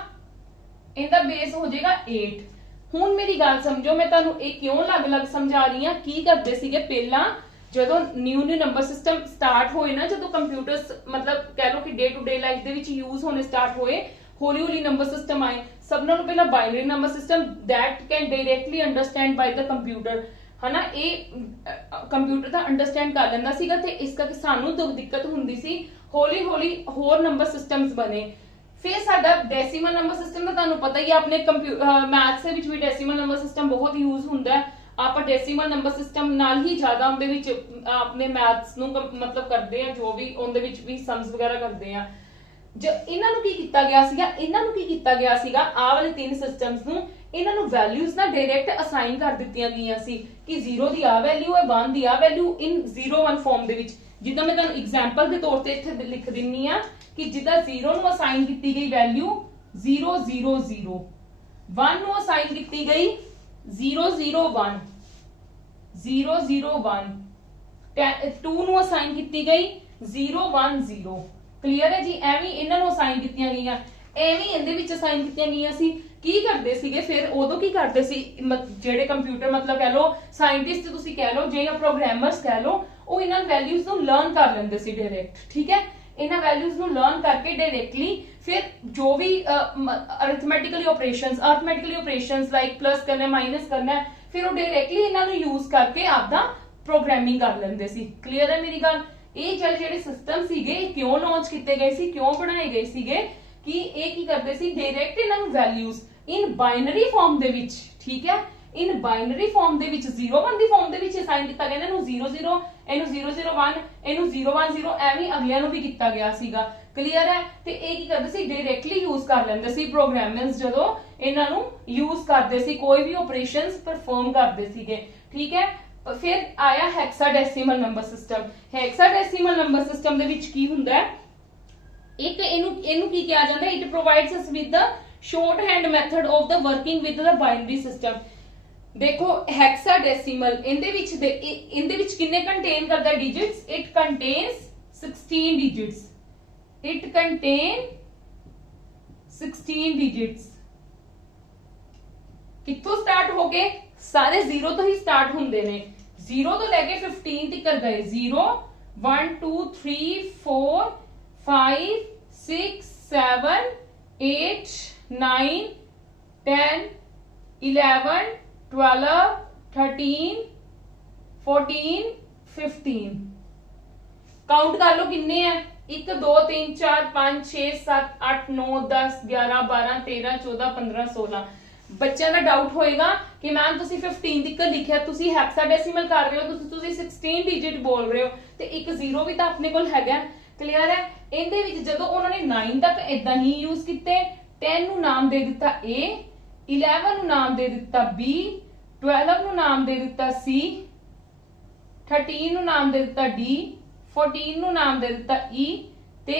ਇਹਦਾ ਬੇਸ ਹੋ ਜਾਏਗਾ 8। ਹੁਣ ਮੇਰੀ ਗੱਲ ਸਮਝੋ, ਮੈਂ ਤੁਹਾਨੂੰ ਇਹ ਕਿਉਂ ਅਲੱਗ-ਅਲੱਗ ਸਮਝਾ ਰਹੀ ਹਾਂ। ਕੀ ਕਰਦੇ ਸੀਗੇ ਪਹਿਲਾਂ, ਜਦੋਂ ਨਿਊ ਨੰਬਰ ਸਿਸਟਮ ਸਟਾਰਟ ਹੋਏ ਨਾ, ਜਦੋਂ ਕੰਪਿਊਟਰਸ ਮਤਲਬ ਕਹਿ ਲਓ ਕਿ ਡੇ ਟੂ ਡੇ ਲਾਈਫ ਦੇ ਵਿੱਚ ਯੂਜ਼ ਹੋਣੇ ਸਟਾਰਟ ਹੋਏ, ਹੌਲੀ ਹੌਲੀ ਨੰਬਰ ਸਿਸਟਮ ਆਏ। ਸਭ ਨਾਲੋਂ ਪਹਿਲਾਂ binary number system that can directly understand by the computer, ਹਨਾ, ਇਹ ਕੰਪਿਊਟਰ ਦਾ ਅੰਡਰਸਟੈਂਡ ਕਰ ਲੈਂਦਾ ਸੀਗਾ ਤੇ ਇਸ ਕਰਕੇ ਸਾਨੂੰ ਦਿੱਕਤ ਹੁੰਦੀ ਸੀ। ਹੌਲੀ ਹੌਲੀ ਹੋਰ ਨੰਬਰ ਸਿਸਟਮਸ ਬਣੇ। ਫਿਰ ਸਾਡਾ ਡੈਸੀਮਲ ਨੰਬਰ ਸਿਸਟਮ ਦਾ ਤੁਹਾਨੂੰ ਪਤਾ ਹੀ ਹੈ, ਆਪਣੇ ਮੈਥਸ ਦੇ ਵਿੱਚ ਵੀ ਡੈਸੀਮਲ ਨੰਬਰ ਸਿਸਟਮ ਬਹੁਤ ਯੂਜ਼ ਹੁੰਦਾ ਹੈ। ਆਪਾਂ ਡੈਸੀਮਲ ਨੰਬਰ ਸਿਸਟਮ ਨਾਲ ਹੀ ਜ਼ਿਆਦਾ ਉਹਦੇ ਵਿੱਚ ਆਪਣੇ ਮੈਥਸ ਨੂੰ ਮਤਲਬ ਕਰਦੇ ਆ, ਜੋ ਵੀ ਉਹਦੇ ਵਿੱਚ ਵੀ ਸਮਸ ਵਗੈਰਾ ਕਰਦੇ ਆ। ਇਹਨਾਂ ਨੂੰ ਕੀ ਕੀਤਾ ਗਿਆ ਸੀਗਾ, ਇਹਨਾਂ ਨੂੰ ਕੀ ਕੀਤਾ ਗਿਆ ਸੀਗਾ, ਆਹ ਵਾਲੇ ਤਿੰਨ ਸਿਸਟਮਸ ਨੂੰ ਇਹਨਾਂ ਨੂੰ ਵੈਲਿਊਜ਼ ਨਾ ਡਾਇਰੈਕਟ ਅਸਾਈਨ ਕਰ ਦਿੱਤੀਆਂ ਗਈਆਂ ਸੀ ਕਿ 0 ਦੀ ਆ ਵੈਲਿਊ ਹੈ, 1 ਦੀ ਆ ਵੈਲਿਊ ਇਨ 0 1 ਫਾਰਮ ਦੇ ਵਿੱਚ। ਜਿੱਦਾਂ ਮੈਂ ਤੁਹਾਨੂੰ ਐਗਜ਼ਾਮਪਲ ਦੇ ਤੌਰ ਤੇ ਇੱਥੇ ਲਿਖ ਦਿੰਨੀ ਆ ਕਿ ਜਿੱਦਾਂ 0 ਨੂੰ ਅਸਾਈਨ ਕੀਤੀ ਗਈ ਵੈਲਿਊ 0 0 0, 1 ਨੂੰ ਅਸਾਈਨ ਕੀਤੀ ਗਈ 0 0 1 0 0 1, 2 ਨੂੰ ਅਸਾਈਨ ਕੀਤੀ ਗਈ 0 1 0। ਕਲੀਅਰ ਹੈ ਜੀ? ਐਵੇਂ ਇਹਨਾਂ ਨੂੰ ਅਸਾਈਨ ਕੀਤੀਆਂ ਗਈਆਂ, ਐਵੇਂ ਇਹਦੇ ਵਿੱਚ ਅਸਾਈਨ ਕੀਤੀਆਂ ਗਈਆਂ ਸੀ। ਕੀ ਕਰਦੇ ਸੀਗੇ ਫਿਰ ਉਦੋਂ, ਕੀ ਕਰਦੇ ਸੀ ਜਿਹੜੇ ਕੰਪਿਊਟਰ ਮਤਲਬ ਕਹਿ ਲਓ ਸਾਇੰਟਿਸਟ ਤੁਸੀਂ ਕਹਿ ਲਓ ਜਾਂ ਪ੍ਰੋਗਰਾਮਰਸ ਕਹਿ ਲਓ, ਉਹ ਇਹਨਾਂ ਵੈਲਿਊਜ਼ ਨੂੰ ਲਰਨ ਕਰ ਲੈਂਦੇ ਸੀ ਡਾਇਰੈਕਟ। ਠੀਕ ਹੈ, ਇਹਨਾਂ ਵੈਲਿਊਜ਼ ਨੂੰ ਲਰਨ ਕਰਕੇ ਡਾਇਰੈਕਟਲੀ ਫਿਰ ਜੋ ਵੀ ਅਰਿਥਮੈਟਿਕਲੀ ਆਪਰੇਸ਼ਨਸ ਲਾਈਕ ਪਲੱਸ ਕਰਨਾ ਮਾਈਨਸ ਕਰਨਾ, ਫਿਰ ਉਹ ਡਾਇਰੈਕਟਲੀ ਇਹਨਾਂ ਨੂੰ ਯੂਜ਼ ਕਰਕੇ ਆਪਦਾ ਪ੍ਰੋਗਰਾਮਿੰਗ ਕਰ ਲੈਂਦੇ ਸੀ। ਕਲੀਅਰ ਹੈ ਮੇਰੀ ਗੱਲ? ਇਹ ਜਿਹੜੇ ਸਿਸਟਮ ਸੀਗੇ ਕਿਉਂ ਲਾਂਚ ਕੀਤੇ ਗਏ ਸੀ, ਕਿਉਂ ਬਣਾਏ ਗਏ ਸੀਗੇ ਕਿ ਇਹ ਕੀ ਕਰਦੇ ਸੀ, ਡਾਇਰੈਕਟ ਇਹਨਾਂ ਨੂੰ ਵੈਲਿਊਜ਼ ਇਨ ਬਾਈਨਰੀ ਫਾਰਮ ਦੇ ਵਿੱਚ, ਠੀਕ ਹੈ, ਇਨ ਬਾਈਨਰੀ ਫਾਰਮ ਦੇ ਵਿੱਚ 0 1 ਦੀ ਫਾਰਮ ਦੇ ਵਿੱਚ ਅਸਾਈਨ ਕੀਤਾ ਗਿਆ। ਇਹਨੂੰ 0 0, ਇਹਨੂੰ 0 0 1, ਇਹਨੂੰ 0 1 0, ਐਵੇਂ ਅਗਲਿਆਂ ਨੂੰ ਵੀ ਕੀਤਾ ਗਿਆ ਸੀਗਾ। ਕਲੀਅਰ ਹੈ? ਤੇ ਇਹ ਕੀ ਕਰਦੇ ਸੀ, ਡਾਇਰੈਕਟਲੀ ਯੂਜ਼ ਕਰ ਲੈਂਦੇ ਸੀ ਪ੍ਰੋਗਰਾਮਰਸ ਜਦੋਂ ਇਹਨਾਂ ਨੂੰ ਯੂਜ਼ ਕਰਦੇ ਸੀ, ਕੋਈ ਵੀ ਆਪਰੇਸ਼ਨਸ ਪਰਫਾਰਮ ਕਰਦੇ ਸੀਗੇ। ਠੀਕ ਹੈ, ਫਿਰ ਆਇਆ ਹੈਕਸਾਡੈਸੀਮਲ ਨੰਬਰ ਸਿਸਟਮ। ਹੈਕਸਾਡੈਸੀਮਲ ਨੰਬਰ ਸਿਸਟਮ ਦੇ ਵਿੱਚ ਕੀ ਹੁੰਦਾ ਹੈ, ਇੱਕ ਇਹਨੂੰ ਕੀ ਕਿਹਾ ਜਾਂਦਾ ਹੈ, it provides us with the short hand method of the working with the binary system. ਦੇਖੋ ਹੈਕਸਾਡੈਸੀਮਲ ਇਹਦੇ ਵਿੱਚ ਕਿੰਨੇ ਕੰਟੇਨ ਕਰਦਾ digits, it contains 16 digits, it contain 16 digits. ਕਿੱਥੋਂ ਸਟਾਰਟ ਹੋ ਗਏ, ਸਾਰੇ 0 ਤੋਂ ਹੀ ਸਟਾਰਟ ਹੁੰਦੇ ਨੇ, 0 ਤੋਂ ਲੈ ਕੇ 15 ਤੱਕ ਗਏ, 0 1 2 3 4 5 6 7 8 9 10 11 12 13 14 15। ਕਾਊਂਟ ਕਰ ਲਓ ਕਿੰਨੇ ਆ, 1 2 3 4 5 6 7 8 9 10 11 12 13 14 15 16। ਬੱਚਿਆਂ ਦਾ ਡਾਊਟ ਹੋਏਗਾ ਕਿ ਮੈਮ ਤੁਸੀਂ 15 ਤੱਕ ਲਿਖਿਆ, ਤੁਸੀਂ ਹੈਕਸਾਡੈਸੀਮਲ ਕਰ ਰਹੇ ਹੋ, ਤੁਸੀਂ 16 ਡਿਜਿਟ ਬੋਲ ਰਹੇ ਹੋ ਤੇ ਇੱਕ 0 ਵੀ ਤਾਂ ਆਪਣੇ ਕੋਲ ਹੈਗਾ। ਕਲੀਅਰ ਹੈ? ਇਹਦੇ ਵਿੱਚ ਜਦੋਂ ਉਹਨਾਂ ਨੇ 9 ਤੱਕ ਇਦਾਂ ਹੀ ਯੂਜ਼ ਕੀਤੇ, 10 ਨੂੰ ਨਾਮ ਦੇ ਦਿੱਤਾ A, 11 ਨੂੰ ਨਾਮ ਦੇ ਦਿੱਤਾ B, 12 ਨੂੰ ਨਾਮ ਦੇ ਦਿੱਤਾ C, 13 ਨੂੰ ਨਾਮ ਦੇ ਦਿੱਤਾ D, 14 ਨੂੰ ਨਾਮ ਦੇ ਦਿੱਤਾ E ਤੇ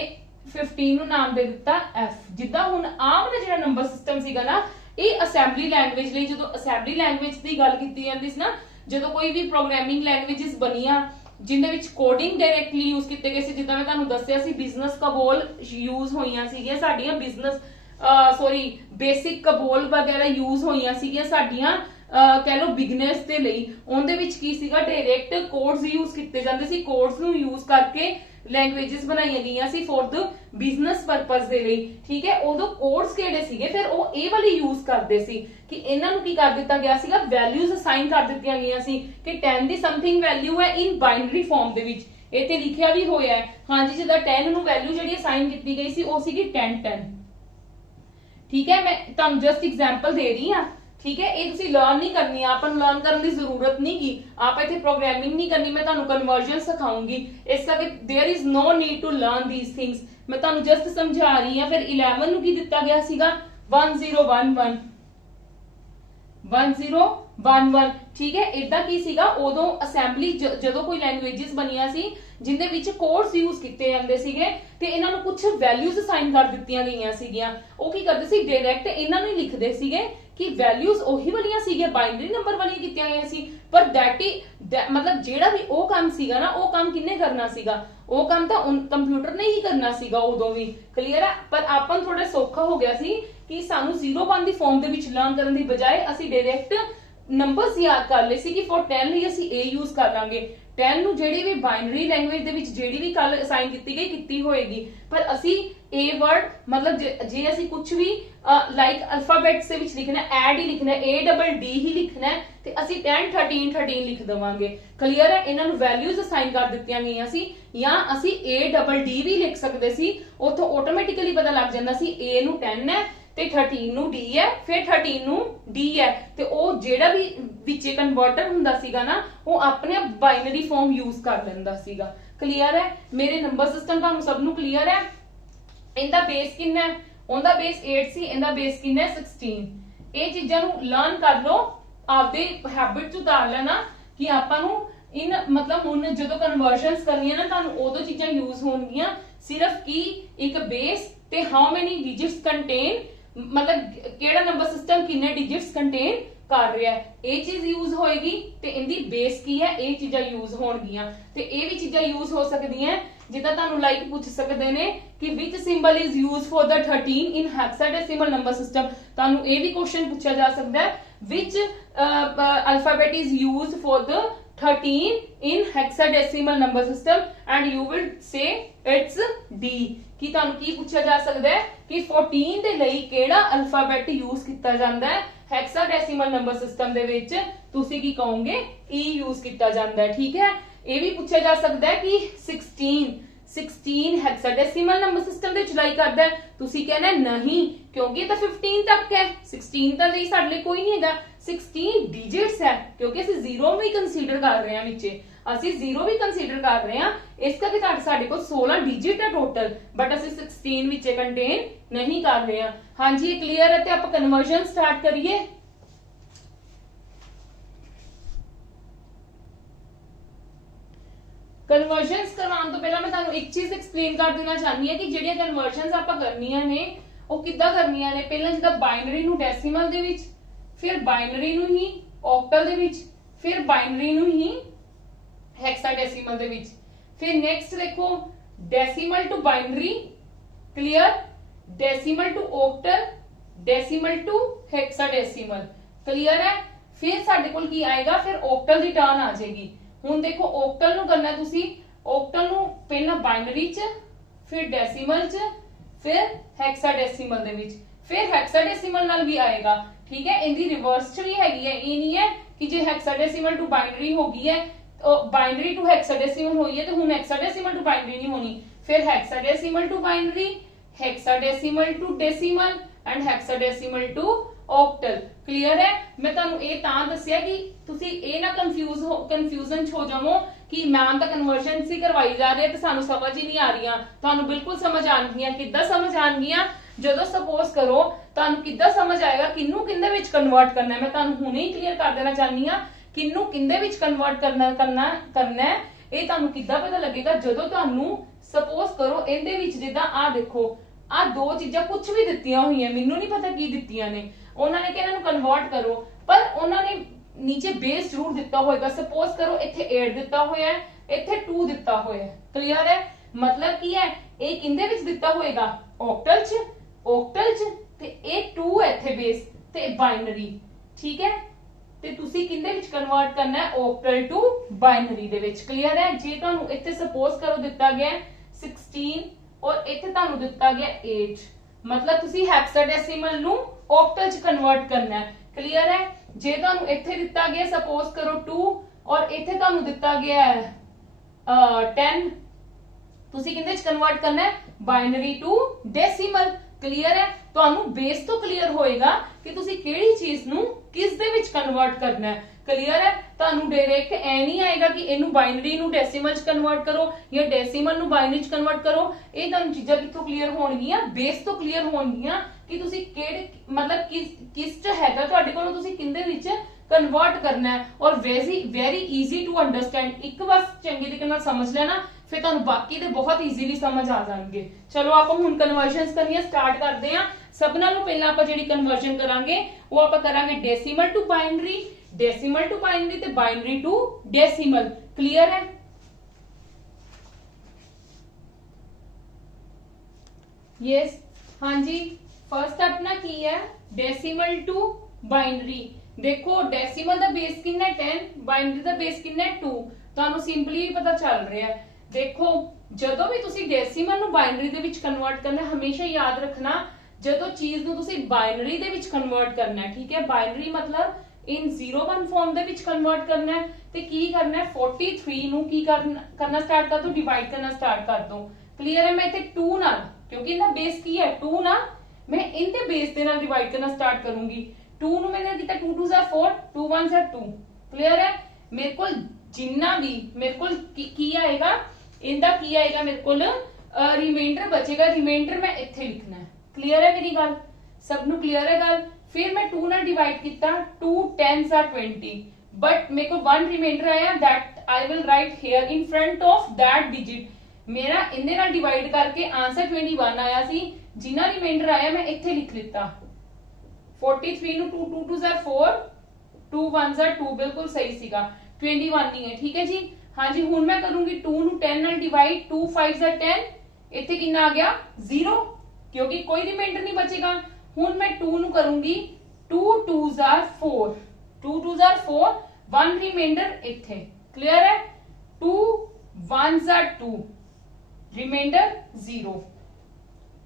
15 ਨੂੰ ਨਾਮ ਦੇ ਦਿੱਤਾ F। ਜਿੱਦਾਂ ਹੁਣ ਆਹ ਵਾਲਾ ਜਿਹੜਾ ਨੰਬਰ ਸਿਸਟਮ ਸੀਗਾ ਨਾ, ਇਹ ਅਸੈਂਬਲੀ ਲੈਂਗੁਏਜ ਲਈ, ਜਦੋਂ ਅਸੈਂਬਲੀ ਲੈਂਗੁਏਜ ਦੀ ਗੱਲ ਕੀਤੀ ਜਾਂਦੀ ਸੀ ਨਾ, ਜਦੋਂ ਕੋਈ ਵੀ ਪ੍ਰੋਗਰਾਮਿੰਗ ਲੈਂਗੁਏਜਸ ਬਣੀਆਂ ਜਿੰਦੇ ਵਿੱਚ ਕੋਡਿੰਗ ਡਾਇਰੈਕਟਲੀ ਯੂਜ਼ ਕੀਤੇ ਗਏ ਸੀ, ਜਿੱਦਾਂ ਮੈਂ ਤੁਹਾਨੂੰ ਦੱਸਿਆ ਸੀ ਬਿਜ਼ਨਸ ਕਬੋਲ ਯੂਜ਼ ਹੋਈਆਂ ਸੀਗੀਆਂ ਸਾਡੀਆਂ, ਬੇਸਿਕ ਕਬੋਲ ਵਗੈਰਾ ਯੂਜ਼ ਹੋਈਆਂ ਸੀਗੀਆਂ ਸਾਡੀਆਂ ਕਹਿ ਲਓ ਬਿਗਨਰਸ ਦੇ ਲਈ। ਉਹਦੇ ਵਿੱਚ ਕੀ ਸੀਗਾ, ਡਾਇਰੈਕਟ ਕੋਡਸ ਯੂਜ਼ ਕੀਤੇ ਜਾਂਦੇ ਸੀ, ਕੋਡਸ ਨੂੰ ਯੂਜ਼ ਕਰਕੇ ਲੈਂਗੁਏਜਸ ਬਣਾਈਆਂ ਗਈਆਂ ਸੀ ਫॉर द ਬਿਜ਼ਨਸ ਪਰਪਸ ਦੇ ਲਈ। ਠੀਕ ਹੈ, ਉਦੋਂ ਕੋਡਸ ਕਿਹੜੇ ਸੀਗੇ, ਫਿਰ ਉਹ ਇਹ ਵਾਲੀ ਯੂਜ਼ ਕਰਦੇ ਸੀ ਕਿ ਇਹਨਾਂ ਨੂੰ ਕੀ ਕਰ ਦਿੱਤਾ ਗਿਆ ਸੀਗਾ, ਵੈਲਿਊਜ਼ ਅਸਾਈਨ ਕਰ ਦਿੱਤੀਆਂ ਗਈਆਂ ਸੀ ਕਿ 10 ਦੀ ਸਮਥਿੰਗ ਵੈਲਿਊ ਹੈ ਇਨ ਬਾਈਨਰੀ ਫਾਰਮ ਦੇ ਵਿੱਚ। ਇੱਥੇ ਲਿਖਿਆ ਵੀ ਹੋਇਆ ਹੈ, ਹਾਂਜੀ, ਜਿੱਦਾਂ 10 ਨੂੰ ਵੈਲਿਊ ਜਿਹੜੀ ਅਸਾਈਨ ਕੀਤੀ ਗਈ ਸੀ ਉਹ ਸੀਗੀ 10 10। ਠੀਕ ਹੈ, ਮੈਂ ਤੁਹਾਨੂੰ ਜਸਟ ਐਗਜ਼ਾਮਪਲ ਦੇ ਰਹੀ ਹਾਂ। ਠੀਕ ਹੈ, ਇਹ ਤੁਸੀਂ ਲਰਨ ਨਹੀਂ ਕਰਨੀ, ਆਪਾਂ ਨੂੰ ਲਰਨ ਕਰਨ ਦੀ ਜ਼ਰੂਰਤ ਨਹੀਂ ਗੀ, ਆਪਾਂ ਇੱਥੇ ਪ੍ਰੋਗਰਾਮਿੰਗ ਨਹੀਂ ਕਰਨੀ, ਮੈਂ ਤੁਹਾਨੂੰ ਕਨਵਰਜਨ ਸਿਖਾਉਂਗੀ, ਇਸ ਕਰਕੇ there is no need to learn these things. ਮੈਂ ਤੁਹਾਨੂੰ ਜਸਟ ਸਮਝਾ ਰਹੀ ਹਾਂ। ਫਿਰ 11 ਨੂੰ ਕੀ ਦਿੱਤਾ ਗਿਆ ਸੀਗਾ, 1011 1011। ਠੀਕ ਹੈ, ਇਦਾਂ ਕੀ ਸੀਗਾ, ਉਦੋਂ ਅਸੈਂਬਲੀ ਜਦੋਂ ਕੋਈ ਲੈਂਗੁਏਜਸ ਬਣੀਆਂ ਸੀ ਜਿੰਦੇ ਵਿੱਚ ਕੋਡਸ ਯੂਜ਼ ਕੀਤੇ ਜਾਂਦੇ ਸੀਗੇ ਤੇ ਇਹਨਾਂ ਨੂੰ ਕੁਝ ਵੈਲਿਊਜ਼ ਅਸਾਈਨ ਕਰ ਦਿੱਤੀਆਂ ਗਈਆਂ ਸੀਗੀਆਂ, ਉਹ ਕੀ ਕਰਦੇ ਸੀ, ਡਾਇਰੈਕਟ ਇਹਨਾਂ ਨੂੰ ਹੀ ਲਿਖਦੇ ਸੀਗੇ ਕਿ ਵੈਲਿਊਜ਼ ਉਹੀ ਵਾਲੀਆਂ ਸੀਗੀਆਂ, ਬਾਈਨਰੀ ਨੰਬਰ ਵਾਲੀਆਂ ਕੀਤੀਆਂ ਗਈਆਂ ਸੀ, ਪਰ ਮਤਲਬ ਜਿਹੜਾ ਵੀ ਉਹ ਕੰਮ ਸੀਗਾ ਨਾ, ਉਹ ਕੰਮ ਕਿੰਨੇ ਕਰਨਾ ਸੀਗਾ, ਉਹ ਕੰਮ ਤਾਂ ਕੰਪਿਊਟਰ ਨੇ ਹੀ ਕਰਨਾ ਸੀਗਾ ਉਦੋਂ ਵੀ। ਕਲੀਅਰ ਹੈ? ਪਰ ਆਪਾਂ ਨੂੰ ਥੋੜਾ ਸੌਖਾ ਹੋ ਗਿਆ ਸੀ ਕਿ ਸਾਨੂੰ 0 1 ਦੀ ਫਾਰਮ ਦੇ ਵਿੱਚ ਲਰਨ ਕਰਨ ਦੀ ਬਜਾਏ ਅਸੀਂ ਡਾਇਰੈਕਟ ਨੰਬਰਸ ਯਾਦ ਕਰ ਲਏ ਸੀ ਕਿ ਫॉर 10 ਲਈ ਅਸੀਂ A ਯੂਜ਼ ਕਰ ਲਾਂਗੇ। 10 ਨੂੰ ਜਿਹੜੀ ਵੀ ਬਾਈਨਰੀ ਲੈਂਗੁਏਜ ਦੇ ਵਿੱਚ ਜਿਹੜੀ ਵੀ ਕੱਲ ਅਸਾਈਨ ਕੀਤੀ ਹੋਏਗੀ, ਪਰ ਅਸੀਂ A ਵਰਡ ਮਤਲਬ ਜੇ ਅਸੀਂ ਕੁਝ ਵੀ ਲਾਈਕ ਅਲਫਾਬੈਟਸ ਦੇ ਵਿੱਚ ਲਿਖਣਾ, ਐਡ ਹੀ ਲਿਖਣਾ, ADD ਹੀ ਲਿਖਣਾ ਤੇ ਅਸੀਂ 10 13 13 ਲਿਖ ਦਵਾਂਗੇ। ਕਲੀਅਰ ਹੈ? ਇਹਨਾਂ ਨੂੰ ਵੈਲਿਊਜ਼ ਅਸਾਈਨ ਕਰ ਦਿੱਤੀਆਂ ਗਈਆਂ ਸੀ, ਜਾਂ ਅਸੀਂ ADD ਵੀ ਲਿਖ ਸਕਦੇ ਸੀ, ਉਥੋਂ ਆਟੋਮੈਟਿਕਲੀ ਪਤਾ ਲੱਗ ਜਾਂਦਾ ਸੀ A ਨੂੰ 10 ਹੈ ਤੇ 13 ਨੂੰ D ਹੈ, ਫਿਰ 13 ਨੂੰ D ਹੈ, ਤੇ ਉਹ ਜਿਹੜਾ ਵੀ ਵਿੱਚੇ ਕਨਵਰਟਰ ਹੁੰਦਾ ਸੀਗਾ ਨਾ, ਉਹ ਆਪਣੇ ਬਾਈਨਰੀ ਫਾਰਮ ਯੂਜ਼ ਕਰ ਲੈਂਦਾ ਸੀਗਾ। ਕਲੀਅਰ ਹੈ? ਮੇਰੇ ਨੰਬਰ ਸਿਸਟਮ ਤੁਹਾਨੂੰ ਸਭ ਨੂੰ ਕਲੀਅਰ ਹੈ? ਇਹਦਾ ਬੇਸ ਕਿੰਨਾ ਹੈ, ਉਹਦਾ ਬੇਸ 8 ਸੀ, ਇਹਦਾ ਬੇਸ ਕਿੰਨਾ ਹੈ 16। ਇਹ ਚੀਜ਼ਾਂ ਨੂੰ ਲਰਨ ਕਰ ਲਓ, ਆਪਦੇ ਹੈਬਿਟ ਚ ਉਤਾਰ ਲੈਣਾ ਕਿ ਆਪਾਂ ਨੂੰ ਇਨ ਮਤਲਬ ਹੁਣ ਜਦੋਂ ਕਨਵਰਜਨਸ ਕਰਨੀਆਂ ਨਾ ਤੁਹਾਨੂੰ ਉਦੋਂ ਚੀਜ਼ਾਂ ਯੂਜ਼ ਹੋਣਗੀਆਂ, ਸਿਰਫ ਕੀ ਇੱਕ ਬੇਸ ਤੇ ਹਾਊ ਮੈਨੀ ਡਿਜਿਟਸ ਕੰਟੇਨ, ਮਤਲਬ ਕਿਹੜਾ ਨੰਬਰ ਸਿਸਟਮ ਕਿੰਨੇ ਡਿਜਿਟਸ ਕੰਟੇਨ ਕਰ ਰਿਹਾ ਹੈ, ਇਹ ਚੀਜ਼ ਯੂਜ਼ ਹੋਏਗੀ ਤੇ ਇਹਦੀ ਬੇਸ ਕੀ ਹੈ, ਇਹ ਚੀਜ਼ਾਂ ਯੂਜ਼ ਹੋਣਗੀਆਂ। ਤੇ ਇਹ ਵੀ ਚੀਜ਼ਾਂ ਯੂਜ਼ ਹੋ ਸਕਦੀਆਂ ਜਿੱਦਾਂ ਤੁਹਾਨੂੰ ਲਾਈਕ ਪੁੱਛ ਸਕਦੇ ਨੇ ਕਿ which symbol is used for the 13 in hexadecimal number system, ਤੁਹਾਨੂੰ ਇਹ ਵੀ ਕੁਐਸਚਨ ਪੁੱਛਿਆ ਜਾ ਸਕਦਾ ਹੈ which alphabet is used for the 13 in hexadecimal number system and you will say it's D। ਕਿ ਤੁਹਾਨੂੰ ਕੀ ਪੁੱਛਿਆ ਜਾ ਸਕਦਾ ਹੈ ਕਿ 14 ਦੇ ਲਈ ਕਿਹੜਾ ਅਲਫਾਬੈਟ ਯੂਜ਼ ਕੀਤਾ ਜਾਂਦਾ ਹੈ ਹੈਕਸਾਡੈਸੀਮਲ ਨੰਬਰ ਸਿਸਟਮ ਦੇ ਵਿੱਚ, ਤੁਸੀਂ ਕੀ ਕਹੋਗੇ E ਯੂਜ਼ ਕੀਤਾ ਜਾਂਦਾ ਹੈ। ਠੀਕ ਹੈ, ਇਹ ਵੀ ਪੁੱਛਿਆ ਜਾ ਸਕਦਾ ਹੈ ਕਿ 16 ਹੈਕਸਾਡੈਸੀਮਲ ਨੰਬਰ ਸਿਸਟਮ ਦੇ ਚਲਾਈ ਕਰਦਾ ਹੈ, ਤੁਸੀਂ ਕਹਿਣਾ ਨਹੀਂ ਕਿਉਂਕਿ ਇਹ ਤਾਂ 15 ਤੱਕ ਹੈ, 16 ਤਾਂ ਲਈ ਸਾਡੇ ਲਈ ਕੋਈ ਨਹੀਂ ਹੈਗਾ, 16 ਡਿਜਿਟਸ ਹੈ ਕਿਉਂਕਿ ਅਸੀਂ 0 ਵੀ ਕੰਸੀਡਰ ਕਰ ਰਹੇ ਹਾਂ, ਵਿੱਚੇ ਅਸੀਂ 0 ਵੀ ਕੰਸੀਡਰ ਕਰ ਰਹੇ ਹਾਂ, ਇਸ ਕਰਕੇ ਸਾਡੇ ਕੋਲ 16 ਡਿਜਿਟ ਹੈ ਟੋਟਲ, ਬਟ ਅਸੀਂ 16 ਵਿੱਚੇ ਕੰਟੇਨ ਨਹੀਂ ਕਰ ਰਹੇ ਹਾਂ। ਹਾਂਜੀ, ਇਹ ਕਲੀਅਰ ਹੈ ਤੇ ਆਪਾਂ ਕਨਵਰਜਨ ਸਟਾਰਟ ਕਰੀਏ। ਕਨਵਰਜਨਸ ਕਰਵਾਉਣ ਤੋਂ ਪਹਿਲਾਂ ਮੈਂ ਤੁਹਾਨੂੰ ਇੱਕ ਚੀਜ਼ ਐਕਸਪਲੇਨ ਕਰ ਦੇਣਾ ਚਾਹਨੀ ਹਾਂ ਕਿ ਜਿਹੜੀਆਂ ਕਨਵਰਜਨਸ ਆਪਾਂ ਕਰਨੀਆਂ ਨੇ ਉਹ ਕਿੱਦਾਂ ਕਰਨੀਆਂ ਨੇ। ਪਹਿਲਾਂ ਜਿੱਦਾਂ ਬਾਈਨਰੀ ਨੂੰ ਡੈਸੀਮਲ ਦੇ ਵਿੱਚ, ਫਿਰ ਬਾਈਨਰੀ ਨੂੰ ਹੀ ਔਕਟਲ ਦੇ ਵਿੱਚ, ਫਿਰ ਬਾਈਨਰੀ ਨੂੰ ਹੀ ਹੈਕਸਾਡੈਸੀਮਲ ਦੇ ਵਿੱਚ, ਫਿਰ ਨੈਕਸਟ ਦੇਖੋ decimal to binary, clear, decimal to octal, decimal to hexadecimal, clear ਹੈ। ਫਿਰ ਸਾਡੇ ਕੋਲ ਕੀ ਆਏਗਾ, ਫਿਰ ਔਕਟਲ ਦੀ ਟਰਨ ਆ ਜਾਏਗੀ। ਹੁਣ ਦੇਖੋ ਔਕਟਲ ਨੂੰ ਕਰਨਾ ਤੁਸੀਂ, ਔਕਟਲ ਨੂੰ ਪਹਿਲਾਂ ਬਾਈਨਰੀ ਚ, ਫਿਰ ਡੈਸੀਮਲ ਚ, ਫਿਰ ਹੈਕਸਾਡੈਸੀਮਲ ਦੇ ਵਿੱਚ, ਫਿਰ ਹੈਕਸਾਡੈਸੀਮਲ ਨਾਲ ਵੀ ਆਏਗਾ। ਠੀਕ ਹੈ, ਇਹਦੀ ਰਿਵਰਸ ਚ ਵੀ ਹੈਗੀ ਹੈ, ਇਹ ਨਹੀਂ ਹੈ ਕਿ ਜੇ ਹੈਕਸਾਡੈਸੀਮਲ ਟੂ ਬਾਈਨਰੀ ਹੋ ਗਈ ਹੈ, ਬਾਈਨਰੀ ਟੂ ਹੈਕਸਾਡੈਸੀਮਲ ਹੋਈ ਹੈ ਤੇ ਹੁਣ ਹੈਕਸਾਡੈਸੀਮਲ ਟੂ ਬਾਈਨਰੀ ਨਹੀਂ ਹੋਣੀ, ਫਿਰ hexadecimal to binary, hexadecimal to decimal and hexadecimal to octal. Clear ਹੈ, ਮੈਂ ਤੁਹਾਨੂੰ ਇਹ ਤਾਂ ਦੱਸਿਆ ਕਿ ਤੁਸੀਂ ਇਹ ਨਾ ਕਨਫਿਊਜ਼ਨ ਚ ਹੋ ਜਾਵੋ ਕਿ ਮੈਮ ਤਾਂ ਕਨਵਰਜਨ ਸੀ ਕਰਵਾਈ ਜਾ ਰਹੀ ਹੈ ਤੇ ਸਾਨੂੰ ਸਮਝ ਹੀ ਨਹੀਂ ਆ ਰਹੀਆਂ। ਤੁਹਾਨੂੰ ਬਿਲਕੁਲ ਸਮਝ ਆਣਗੀਆਂ। ਕਿੱਦਾਂ ਸਮਝ ਆਣਗੀਆਂ, ਜਦੋਂ ਸਪੋਜ਼ ਕਰੋ ਤੁਹਾਨੂੰ ਕਿੱਦਾਂ ਸਮਝ ਆਏਗਾ ਕਿੰਨੂੰ ਕਿੰਦੇ ਵਿੱਚ ਕਨਵਰਟ ਕਰਨਾ ਹੈ। ਮੈਂ ਤੁਹਾਨੂੰ ਹੁਣੇ ਹੀ ਕਲੀਅਰ ਕਰ ਦੇਣਾ ਚਾਹਨੀ ਆ ਕਿੰਨੂੰ ਕਿੰਦੇ ਵਿੱਚ ਕਨਵਰਟ ਕਰਨਾ ਹੈ। ਇਹ ਤੁਹਾਨੂੰ ਕਿੱਦਾਂ ਪਤਾ ਲੱਗੇਗਾ, ਜਦੋਂ ਤੁਹਾਨੂੰ ਸਪੋਜ਼ ਕਰੋ ਇਹਦੇ ਵਿੱਚ ਜਿੱਦਾਂ ਆ ਦੇਖੋ ਆ ਦੋ ਚੀਜ਼ਾਂ ਕੁਝ ਵੀ ਦਿੱਤੀਆਂ ਹੋਈਆਂ, ਮੈਨੂੰ ਨਹੀਂ ਪਤਾ ਕੀ ਦਿੱਤੀਆਂ ਨੇ, ਉਹਨਾਂ ਨੇ ਕਿ ਇਹਨਾਂ ਨੂੰ ਕਨਵਰਟ ਕਰੋ, ਪਰ ਉਹਨਾਂ ਨੇ ਨੀਚੇ ਬੇਸ ਜ਼ਰੂਰ ਦਿੱਤਾ ਹੋਏਗਾ। ਸਪੋਜ਼ ਕਰੋ ਇੱਥੇ 8 ਦਿੱਤਾ ਹੋਇਆ ਹੈ, ਇੱਥੇ 2 ਦਿੱਤਾ ਹੋਇਆ ਹੈ, ਕਲੀਅਰ ਹੈ। ਮਤਲਬ ਕੀ ਹੈ, ਇਹ ਕਿੰਦੇ ਵਿੱਚ ਦਿੱਤਾ ਹੋਏਗਾ, ਔਕਟਲ ਚ, ਤੇ ਇਹ 2 ਹੈ ਇੱਥੇ ਬੇਸ ਤੇ ਬਾਈਨਰੀ। ਠੀਕ ਹੈ, ਤੇ ਤੁਸੀਂ ਕਿੰਦੇ ਵਿੱਚ ਕਨਵਰਟ ਕਰਨਾ ਹੈ, ਔਕਟਲ ਟੂ ਬਾਈਨਰੀ ਦੇ ਵਿੱਚ। ਕਲੀਅਰ ਹੈ। ਜੇ ਤੁਹਾਨੂੰ ਇੱਥੇ ਸਪੋਜ਼ ਕਰੋ ਦਿੱਤਾ ਗਿਆ 16 ਔਰ ਇੱਥੇ ਤੁਹਾਨੂੰ ਦਿੱਤਾ ਗਿਆ 8, ਮਤਲਬ ਤੁਸੀਂ ਹੈਕਸਾਡੈਸੀਮਲ ਨੂੰ ਔਕਟਲ ਚ ਕਨਵਰਟ ਕਰਨਾ ਹੈ। ਕਲੀਅਰ ਹੈ। ਜੇ ਤੁਹਾਨੂੰ ਇੱਥੇ ਦਿੱਤਾ ਗਿਆ ਸਪੋਜ਼ ਕਰੋ 2 ਔਰ ਇੱਥੇ ਤੁਹਾਨੂੰ ਦਿੱਤਾ ਗਿਆ 10, ਤੁਸੀਂ ਕਿੰਦੇ ਚ ਕਨਵਰਟ ਕਰਨਾ ਹੈ, ਬਾਈਨਰੀ ਟੂ ਡੈਸੀਮਲ। ਕਲੀਅਰ ਹੈ। ਤੁਹਾਨੂੰ ਬੇਸ ਤੋਂ ਕਲੀਅਰ ਹੋਏਗਾ ਕਿ ਤੁਸੀਂ ਕਿਹੜੀ ਚੀਜ਼ ਨੂੰ ਕਿਸ ਦੇ ਵਿੱਚ ਕਨਵਰਟ ਕਰਨਾ ਹੈ। ਕਲੀਅਰ ਹੈ। ਤੁਹਾਨੂੰ ਡਾਇਰੈਕਟ ਐ ਨਹੀਂ ਆਏਗਾ ਕਿ ਇਹਨੂੰ ਬਾਈਨਰੀ ਨੂੰ ਡੈਸੀਮਲ ਚ ਕਨਵਰਟ ਕਰੋ ਜਾਂ ਡੈਸੀਮਲ ਨੂੰ ਬਾਈਨਰੀ ਚ ਕਨਵਰਟ ਕਰੋ। ਇਹ ਤੁਹਾਨੂੰ ਚੀਜ਼ਾਂ ਕਿੱਥੋਂ ਕਲੀਅਰ ਹੋਣਗੀਆਂ, ਬੇਸ ਤੋਂ ਕਲੀਅਰ ਹੋਣਗੀਆਂ ਕਿ ਤੁਸੀਂ ਕਿਹੜੇ ਮਤਲਬ ਕਿਸ ਚ ਹੈਗਾ ਤੁਹਾਡੇ ਕੋਲ, ਤੁਸੀਂ ਕਿੰਦੇ ਵਿੱਚ ਕਨਵਰਟ ਕਰਨਾ ਹੈ। ਔਰ ਵੈਰੀ ਈਜ਼ੀ ਟੂ ਅੰਡਰਸਟੈਂਡ। ਇੱਕ ਬਸ ਚੰਗੇ ਤਰੀਕੇ ਨਾਲ ਸਮਝ ਲੈਣਾ, ਫਿਰ ਤੁਹਾਨੂੰ ਬਾਕੀ ਦੇ ਬਹੁਤ ਈਜ਼ੀਲੀ ਸਮਝ ਆ ਜਾਣਗੇ। ਚਲੋ ਆਪਾਂ ਹੁਣ ਕਨਵਰਜਨਸ ਕਰਨੀਆਂ ਸਟਾਰਟ ਕਰਦੇ ਹਾਂ। ਸਭ ਨਾਲੋਂ ਪਹਿਲਾਂ ਆਪਾਂ ਜਿਹੜੀ ਕਨਵਰਜਨ ਕਰਾਂਗੇ ਉਹ ਆਪਾਂ ਕਰਾਂਗੇ decimal to binary, decimal to binary ਤੇ ਬਾਈਨਰੀ ਟੂ ਡੈਸੀਮਲ। ਕਲੀਅਰ ਹੈ। ਯੈਸ, ਹਾਂਜੀ, ਫਰਸਟ ਸਟੈਪ ਨਾ ਕੀ ਹੈ, ਡੈਸੀਮਲ ਟੂ ਬਾਈਨਰੀ। ਦੇਖੋ ਡੈਸੀਮਲ ਦਾ ਬੇਸ ਕਿੰਨਾ ਹੈ 10, ਬਾਈਨਰੀ ਦਾ ਬੇਸ ਕਿੰਨਾ ਹੈ 2। ਤੁਹਾਨੂੰ ਸਿੰਪਲੀ ਪਤਾ ਚੱਲ ਰਿਹਾ ਹੈ। ਦੇਖੋ ਜਦੋਂ ਵੀ ਤੁਸੀਂ ਡੈਸੀਮਲ ਨੂੰ ਬਾਈਨਰੀ ਦੇ ਵਿੱਚ ਕਨਵਰਟ ਕਰਨਾ, ਹਮੇਸ਼ਾ ਯਾਦ ਰੱਖਣਾ ਜਦੋਂ ਚੀਜ਼ ਨੂੰ ਤੁਸੀਂ ਬਾਈਨਰੀ ਦੇ ਵਿੱਚ ਕਨਵਰਟ ਕਰਨਾ ਹੈ, ਠੀਕ ਹੈ, ਬਾਈਨਰੀ ਮਤਲਬ in 0-1 ਫਾਰਮ ਦੇ ਵਿੱਚ ਕਨਵਰਟ ਕਰਨਾ ਹੈ, ਤੇ ਕੀ ਕਰਨਾ ਹੈ 43 ਨੂੰ ਕੀ ਕਰਨਾ ਸਟਾਰਟ ਕਰ ਦੋ, ਡਿਵਾਈਡ ਕਰਨਾ ਸਟਾਰਟ ਕਰ ਦੋ। ਕਲੀਅਰ ਹੈ। ਮੈਂ ਇੱਥੇ 2 ਨਾਲ, ਕਿਉਂਕਿ ਇਹਦਾ ਬੇਸ ਕੀ ਹੈ 2 ਨਾ, ਮੈਂ ਇਹਦੇ ਬੇਸ ਦੇ ਨਾਲ ਡਿਵਾਈਡ ਕਰਨਾ ਸਟਾਰਟ ਕਰੂੰਗੀ। 2 ਨੂੰ ਮੈंने ਕੀਤਾ 2 2 4 4, 2 1 2। ਕਲੀਅਰ ਹੈ। ਮੇਰੇ ਕੋਲ ਜਿੰਨਾ ਵੀ ਮੇਰੇ ਕੋਲ ਕੀ ਆਏਗਾ, ਇਹਦਾ ਕੀ ਆਏਗਾ, ਮੇਰੇ ਕੋਲ रिमाइंडर बचेगा, रिमाइंडर मैं इत्थे लिखना है। क्लियर है मेरी गल, सब नु क्लियर है गल। फिर मैं 2 नाल डिवाइड किया, 2 10s are 20, बट मेरे को 1 रिमाइंडर आया, that I will write here in front of that digit. मेरा इन्ने नाल डिवाइड करके आंसर 21 आया सी, जिन्ना रिमाइंडर आया मैं इत्थे लिख लिता। 43 नु 2 2 2s are 4, 2 1s are 2, बिल्कुल सही सीगा, 21 नहीं है। ठीक है जी। हाँ जी, हुन मैं करूंगी 2 नु 10 नाल डिवाइड, 2 5s are 10, इत्थे कितना आ गया 0, क्योंकि कोई रिमाइंडर नहीं बचेगा। हुन मैं 2 नु करूंगी, 2 2s are 4, 2 2s are 4, 1 reminder इत्थे। क्लियर है। 2 1s are 2, रिमाइंडर 0।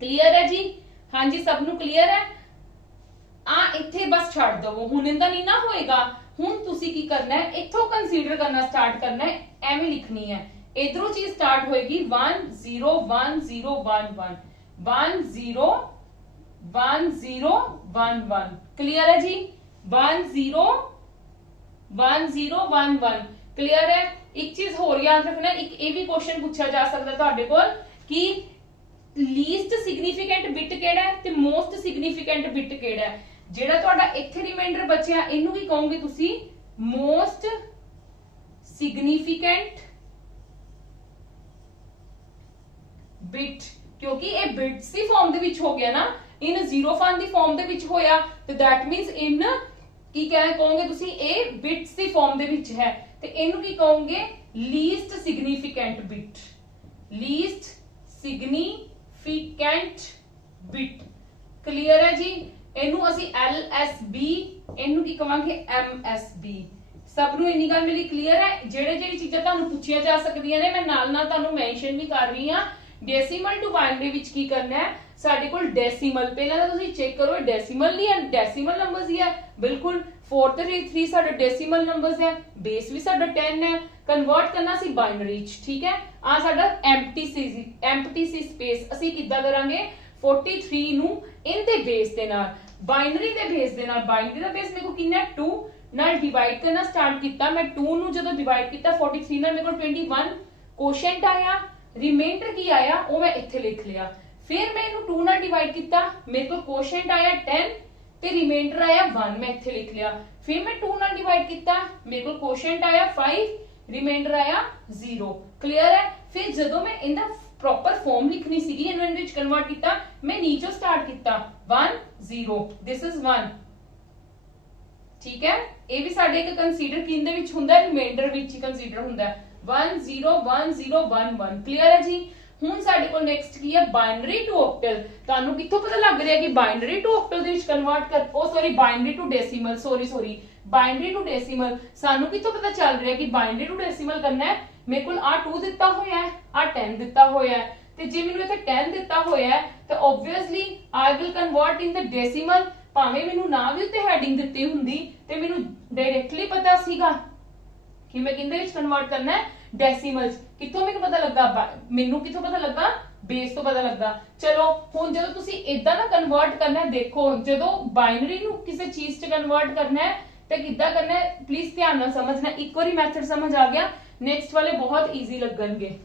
क्लियर है जी। हाँ जी, सब नु क्लियर है। आ इत्थे बस छड़ दवो, हुन इंदा नहीं ना होएगा। हुन तुसी की करना है, इत्थों कंसीडर करना स्टार्ट करना है, एवें लिखनी है। इधरों चीज स्टार्ट होएगी 1 0 1 0 1 1 1 0 1 0 1 1। क्लियर है जी। 1 0 1 0 1 1। क्लियर है। एक चीज होर याद रखना, एक ये भी क्वेश्चन पूछा जा सकता तुहाडे कोल कि लीस्ट सिग्निफिकेंट बिट केड़ा है ते मोस्ट सिग्निफिकेंट बिट केड़ा है। जेड़ा तुहाडा इत्थे रिमाइंडर बचिया, इनू की कहोगे तुसी मोस्ट सिग्निफिकेंट बिट, क्योंकि ये बिट्स की फॉर्म दे विच हो गया ना, इन जीरो वन दी फॉर्म दे विच होया, तो दैट मींस इन की क्या कहोगे तुसी ए बिट्स की फॉर्म दे विच है, तो इनू की कहोगे least significant bit, least significant bit. Clear है जी। इनू असी LSB, इनू की कहांगे MSB। सब नु इन्नी गल मेरी क्लियर है। जेड़े जेड़ी चीजां तुहानू पूछिया जा सकदियां ने, मैं नाल नाल तुहानू मेंशन भी कर रही हां। डेसिमल टू बाइनरी विच की करना है, साडे कोल डेसिमल, पहला तो तुसीं चेक करो डेसिमल नहीं है, डेसिमल नंबर्स ही है। बिल्कुल 4 ते 3 साडे डेसिमल नंबर्स है, बेस भी साडा 10 है। कन्वर्ट करना सी बाइनरी च। ठीक है। आ साडा एम्प्टी सी स्पेस, ਅਸੀਂ किद्दां करांगे 43 नु इन दे बेस दे नाल, बाइनरी दे बेस दे नाल, बाइनरी दा बेस मेरे को कितना है 2 नाल डिवाइड करना स्टार्ट किया। मैं 2 नु जदों डिवाइड किया 43 नाल, मेरे को 21 क्वोशेंट आया, रिमाइंडर की आया वो मैं इत्थे लिख लिया। फिर मैं इनू 2 नाल डिवाइड किया, मेरे को क्वोशेंट आया 10 ते रिमाइंडर आया 1, मैं इत्थे लिख लिया। फिर मैं 2 नाल डिवाइड किया, मेरे को क्वोशेंट आया 5, रिमाइंडर आया 0। क्लियर है। फिर जदों मैं इनदा प्रॉपर फॉर्म लिखनी सीगी, इनू विच कन्वर्ट किया, मैं नीचे स्टार्ट किया 1 0, दिस इज 1। ठीक है। ये भी साडे एक कंसीडर किंदे विच हुंदा, रिमाइंडर विच ही कंसीडर हुंदा 1 0 1 0 1 1। क्लियर है जी। हुण साडे कोल नेक्स्ट की है बाइनरी टू ऑक्टल। तानू कित्थों पता लग रहा है कि बाइनरी टू ऑक्टल दे विच कन्वर्ट कर, oh sorry binary to decimal, sorry binary to decimal. सानू कित्थों पता चल रहा है कि बाइनरी टू डेसिमल करना है। मेरे को आ 2 दिता होया है, आ 10 दिता होया है, ते जे मैनू इत्थे 10 दिता होया है तो obviously I will convert in the decimal. भावें मैनू ना भी उत्ते हेडिंग दित्ती हुंदी ते मैनू डायरेक्टली पता सीगा कि मैं किंदे विच कन्वर्ट करना है, डेसिमल्स। कित्थों मैनू पता लगा, मैनू कित्थों पता लगा, बेस तो पता लगा। चलो हुण जदों तुसीं इदां ना कन्वर्ट करना है, देखो जदों बाइनरी नू किसी चीज च कन्वर्ट करना है तो किद्दां करना है, प्लीज ध्यान नाल समझना। एक बारी मैथड समझ आ गया, नेक्स्ट वाले बहुत ईजी लगणगे।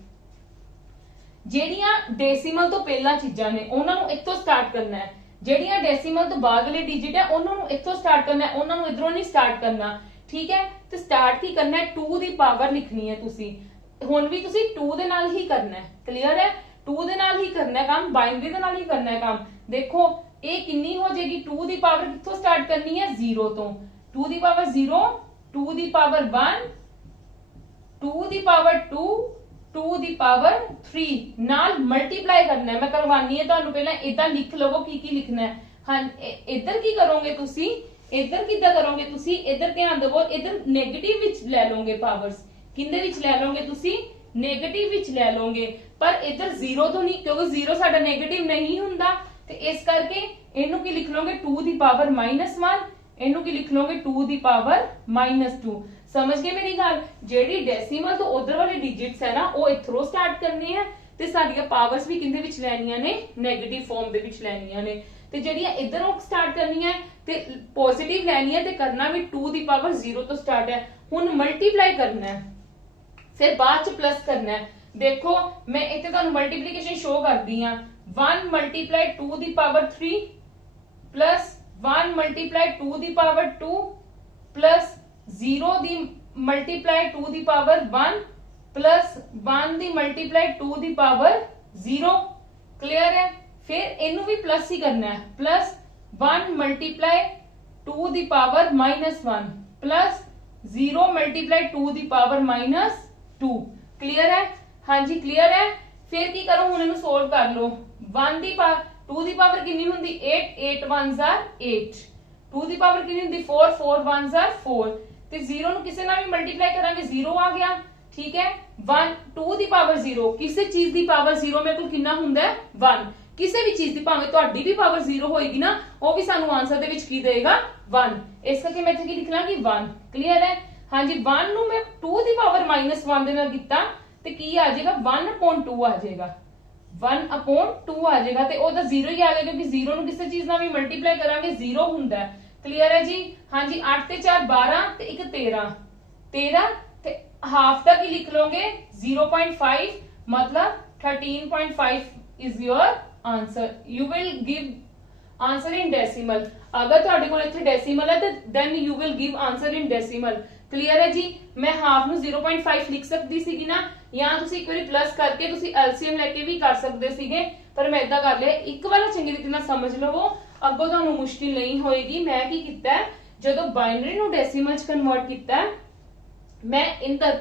ਜਿਹੜੀਆਂ डेसिमल तो पहला चीजां ने ਉਹਨਾਂ ਨੂੰ ਇੱਥੋਂ ਸਟਾਰਟ ਕਰਨਾ ਹੈ, ਜਿਹੜੀਆਂ डेसिमल ਤੋਂ ਬਾਅਦ ਵਾਲੇ ਡਿਜਿਟ ਹੈ ਉਹਨਾਂ ਨੂੰ ਇੱਥੋਂ ਸਟਾਰਟ ਕਰਨਾ ਹੈ, ਉਹਨਾਂ ਨੂੰ ਇਧਰੋਂ ਨਹੀਂ ਸਟਾਰਟ ਕਰਨਾ। ਠੀਕ ਹੈ। ਤੇ ਸਟਾਰਟ ਕੀ ਕਰਨਾ ਹੈ, 2 ਦੀ ਪਾਵਰ ਲਿਖਣੀ ਹੈ ਤੁਸੀਂ। ਹੁਣ ਵੀ ਤੁਸੀਂ 2 ਦੇ ਨਾਲ ਹੀ ਕਰਨਾ ਹੈ। ਕਲੀਅਰ ਹੈ। 2 ਦੇ ਨਾਲ ਹੀ ਕਰਨਾ ਹੈ ਕੰਮ, ਬਾइनरी ਦੇ ਨਾਲ ਹੀ ਕਰਨਾ ਹੈ ਕੰਮ। ਦੇਖੋ ਇਹ ਕਿੰਨੀ ਹੋ ਜਾਏਗੀ, 2 ਦੀ ਪਾਵਰ ਕਿੱਥੋਂ ਸਟਾਰਟ ਕਰਨੀ ਹੈ, 0 ਤੋਂ। 2 ਦੀ ਪਾਵਰ 0, 2 ਦੀ ਪਾਵਰ 1, 2 ਦੀ ਪਾਵਰ 2, 2 ਦੀ ਪਾਵਰ 3 ਨਾਲ ਮਲਟੀਪलाई करना है। मैं करवानी है ਤੁਹਾਨੂੰ ਪਹਿਲਾਂ ਇਦਾਂ ਲਿਖ ਲਵੋ ਕੀ ਲਿਖਣਾ ਹੈ। ਹਾਂ ਇੱਧਰ ਕੀ ਕਰੋਗੇ ਤੁਸੀਂ, ਇੱਧਰ ਕਿੱਦਾਂ ਕਰੋਗੇ ਤੁਸੀਂ, ਇੱਧਰ ਧਿਆਨ ਦਿਵੋ, ਇੱਧਰ 네ਗੇਟਿਵ ਵਿੱਚ ਲੈ ਲਓਗੇ ਪਾਵਰਸ। ਕਿੰਦੇ ਵਿੱਚ ਲੈ ਲਓਗੇ ਤੁਸੀਂ, 네ਗੇਟਿਵ ਵਿੱਚ ਲੈ ਲਓਗੇ, ਪਰ ਇੱਧਰ 0 ਤੋਂ ਨਹੀਂ, ਕਿਉਂਕਿ 0 ਸਾਡਾ 네ਗੇਟਿਵ ਨਹੀਂ ਹੁੰਦਾ, ਤੇ ਇਸ ਕਰਕੇ ਇਹਨੂੰ ਕੀ ਲਿਖ ਲਓਗੇ 2 ਦੀ ਪਾਵਰ -1, ਇਹਨੂੰ ਕੀ ਲਿਖ ਲਓਗੇ 2 ਦੀ ਪਾਵਰ -2। समझ गए मेरी गल। जेडी डेसिमल तो उधर वाले डिजिट्स है ना, वो इथरों स्टार्ट करने हैं, ते साडियां पावर्स भी किंदे विच लैनियां ने, नेगेटिव फॉर्म दे विच लैनियां ने, ते जेडियां इधरों स्टार्ट करनियां ते पॉजिटिव लैनी है, ते करना भी 2 दी पावर 0 तो स्टार्ट है। हुण मल्टीप्लाई करना है, फिर बाद च प्लस करना है। देखो मैं इत्थे तुहानू मल्टीप्लीकेशन शो करदी हां 1 multiply 2 the power 3 plus 1 multiply 2 the power 2 plus 0 the multiply 2 the power 1 plus 1 the multiply 2 the power 0। Clear है? फिर इनू भी प्लस ही करना है, plus 1 multiply 2 the power -1 plus 0 multiply 2 the power -2। Clear है? हाँ जी क्लियर है। फिर की करो हुण इनू सोल्व कर लो। 1 दी पावर 2 दी पावर कितनी हुंदी 8 8 1s are 8 2 दी पावर कितनी हुंदी 4 4 1s are 4 ते 0 नु किसे नाल भी मल्टीप्लाई करांगे 0 आ गया। ठीक है 1 2 दी पावर 0 किसी चीज दी पावर 0 मेरे को कितना हुंदा है 1 किसी भी चीज दी भावें तुहाडी भी पावर 0 होएगी ना वो भी सानू आंसर दे विच की देगा 1। इस करके मैं इत्थे की लिख लांगी 1। क्लियर है? हाँ जी 1 नु मैं 2 दी पावर -1 दे नाल कीता ते की आ जाएगा 1/2 आ जाएगा 1/2 आ जाएगा ते ओदा 0 ही आ गया क्योंकि 0 नु किसी चीज नाल भी मल्टीप्लाई करांगे 0 हुंदा है। क्लियर है जी? हाँ जी 8 ते 4 12 ते 1 13 13 ते हाफ तक ही लिख लोगे 0.5 मतलब 13.5 is your answer. You will give answer in decimal. अगर तुहाडे कोल इत्थे डेसिमल है तो then you will give answer in decimal. Clear है जी? मैं हाफ नु 0.5 लिख सकदी सीगी ना या तुसी एक बारी प्लस करके तुसी एलसीएम लेके भी कर सकदे सीगे पर मैं इदा कर लिया। एक बार चंगी तरीके नाल समझ लवो अगों तुहानू मुश्किल नहीं होएगी। मैं की कीता है जदों बाइनरी नु डेसिमल च कन्वर्ट कीता है मैं इन द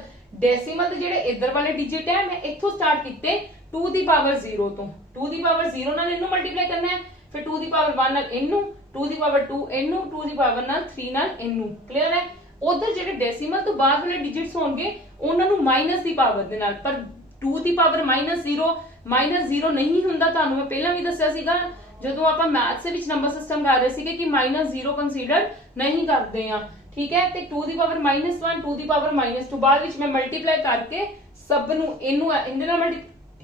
डेसिमल दे जेडे इधर वाले डिजिट है मैं इथों स्टार्ट कीते 2 दी पावर 0 तो 2 दी पावर 0 नाल इनू मल्टीप्लाई करना है फिर 2 दी पावर 1 नाल इनू 2 दी पावर 2 इनू 2 दी पावर नाल 3 नाल इनू। क्लियर है? उधर जेडे डेसिमल तो बाद वाले डिजिट्स होंगे उन्हां नू माइनस दी पावर दे नाल पर 2 दी पावर -0 नहीं हुंदा। तुहानू मैं पहला भी दस्सिया सीगा जदों आपां maths they which number system कर रहे सीगे कि -0 कंसीडर नहीं करदे आ। ठीक है ते 2 दी पावर -1 2 दी पावर -2 बाद विच मैं मल्टीप्लाई करके सब नू इनू इंदे नाल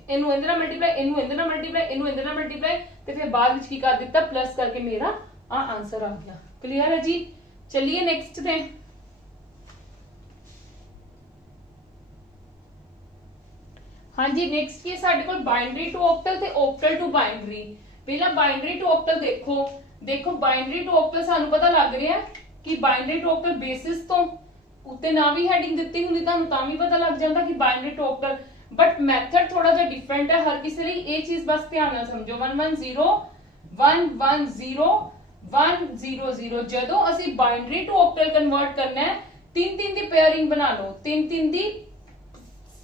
इनू इंदे नाल मल्टीप्लाई इनू इंदे नाल मल्टीप्लाई इनू इंदे नाल मल्टीप्लाई ते फिर बाद विच की कर दित्ता प्लस करके मेरा आंसर आ गया। क्लियर है जी? चलिए नेक्स्ट दे हाँ जी नेक्स्ट की साडे कोल बाइनरी टू ऑक्टल ते ऑक्टल टू बाइनरी। पहला बाइनरी टू ऑक्टल देखो देखो बाइनरी टू ऑक्टल सानू पता लग रहा है कि बाइनरी टू ऑक्टल बेसिस तो उत्ते ना भी हेडिंग दित्ती हुंदी तानू तां भी पता लग जांदा कि binary to octal but method थोड़ा जा डिफरेंट है हर किसी लई। ये चीज बस ध्यान नाल समझो 1 1 0 1 1 0 1 0 0 जदों असी बाइनरी टू ऑक्टल कन्वर्ट करना है 3 3 दी पेयरिंग बना लो 3 3 दी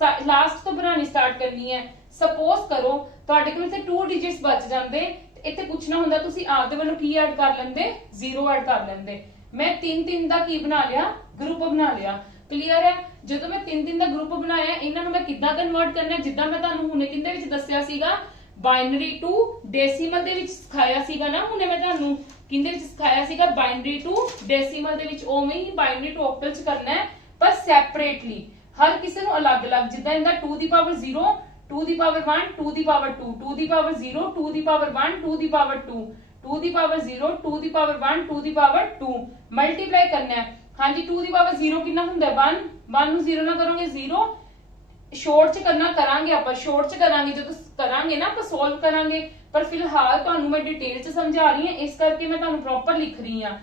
लास्ट तो बनानी स्टार्ट करनी है। सपोज करो तुहाडे कोल इत्थे 2 डिजिट्स बच जांदे इत्थे पुछना हुंदा तुसी आप दे वालों की ऐड कर लेंदे 0 ऐड कर लेंदे। मैं 3 3 दा की बना लिया ग्रुप बना लिया। क्लियर है? जदों मैं 3 3 दा ग्रुप बनाया इन्हां नूं मैं किद्दां कन्वर्ट करना है जिद्दां मैं तुहानूं हुणे किंदे विच दस्सिया सीगा बाइनरी टू डेसिमल दे विच सिखाया सीगा ना हुणे मैं तुहानूं किंदे विच सिखाया सीगा बाइनरी टू डेसिमल दे विच ओवें ही बाइनरी टू ऑक्टल च करना है पर सैपरेटली हर किसी नूं अलग अलग जिद्दां इंदा 2 the power 0 2 the power 1 2 the power 2 2 the power 0 2 the power 1 2 the power 2 2 the power 0 2 the power 1 2 the power 2 multiply करना है। हाँ जी 2 दी पावर 0 कितना हुंदा है 1 1 नूं 0 ना करोगे 0 शॉर्ट च करना करांगे आपां शॉर्ट च करांगे जदों करांगे ना आपां सॉल्व करांगे पर फिलहाल तुहानूं मैं डिटेल च समझा रही हां इस करके मैं तुहानूं प्रॉपर लिख रही हां।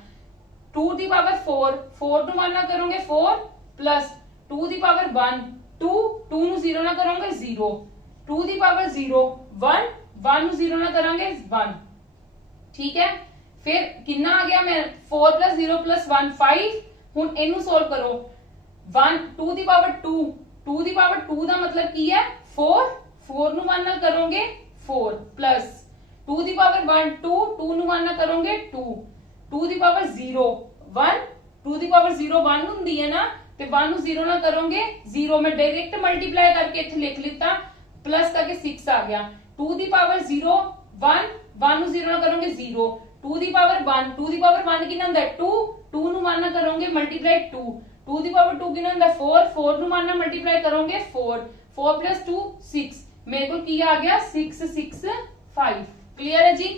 2 दी पावर 4 4 नूं 1 ना करोगे 4 प्लस 2 दी पावर 1 2 2 नूं 0 ना करोगे 0 2 दी पावर 0 1 1 नूं 0 ना करांगे 1। ठीक है? फिर कितना आ गया मैं 4 प्लस 0 प्लस 1 5 हुण इनू सोल्व करो 1 2 दी पावर 2 दी पावर 2 दा मतलब की है 4 4 नूं 1 ना करोगे 4 प्लस 2 दी पावर 1 2 2 नूं 1 ना करोगे 2 2 दी पावर 0 1 2 दी पावर 0 1 हुंदी है ना ते 1 नूं 0 ना करोगे 0 मैं डायरेक्ट मल्टीप्लाई करके इत्थे लिख लिता प्लस करके 6 आ गया 2 दी पावर 0 1 1 नूं 0 ना करोगे 0 2 दी पावर 1 2 दी पावर 1 कितना हुंदा है 2 2 नूं 1 ना करोगे मल्टीप्लाई 2 2 दी पावर 2 कितना हुंदा है 4 4 नूं 1 ना मल्टीप्लाई करोगे 4 4 प्लस 2 6 मेरे को की आ गया 6 6 5। क्लियर है जी?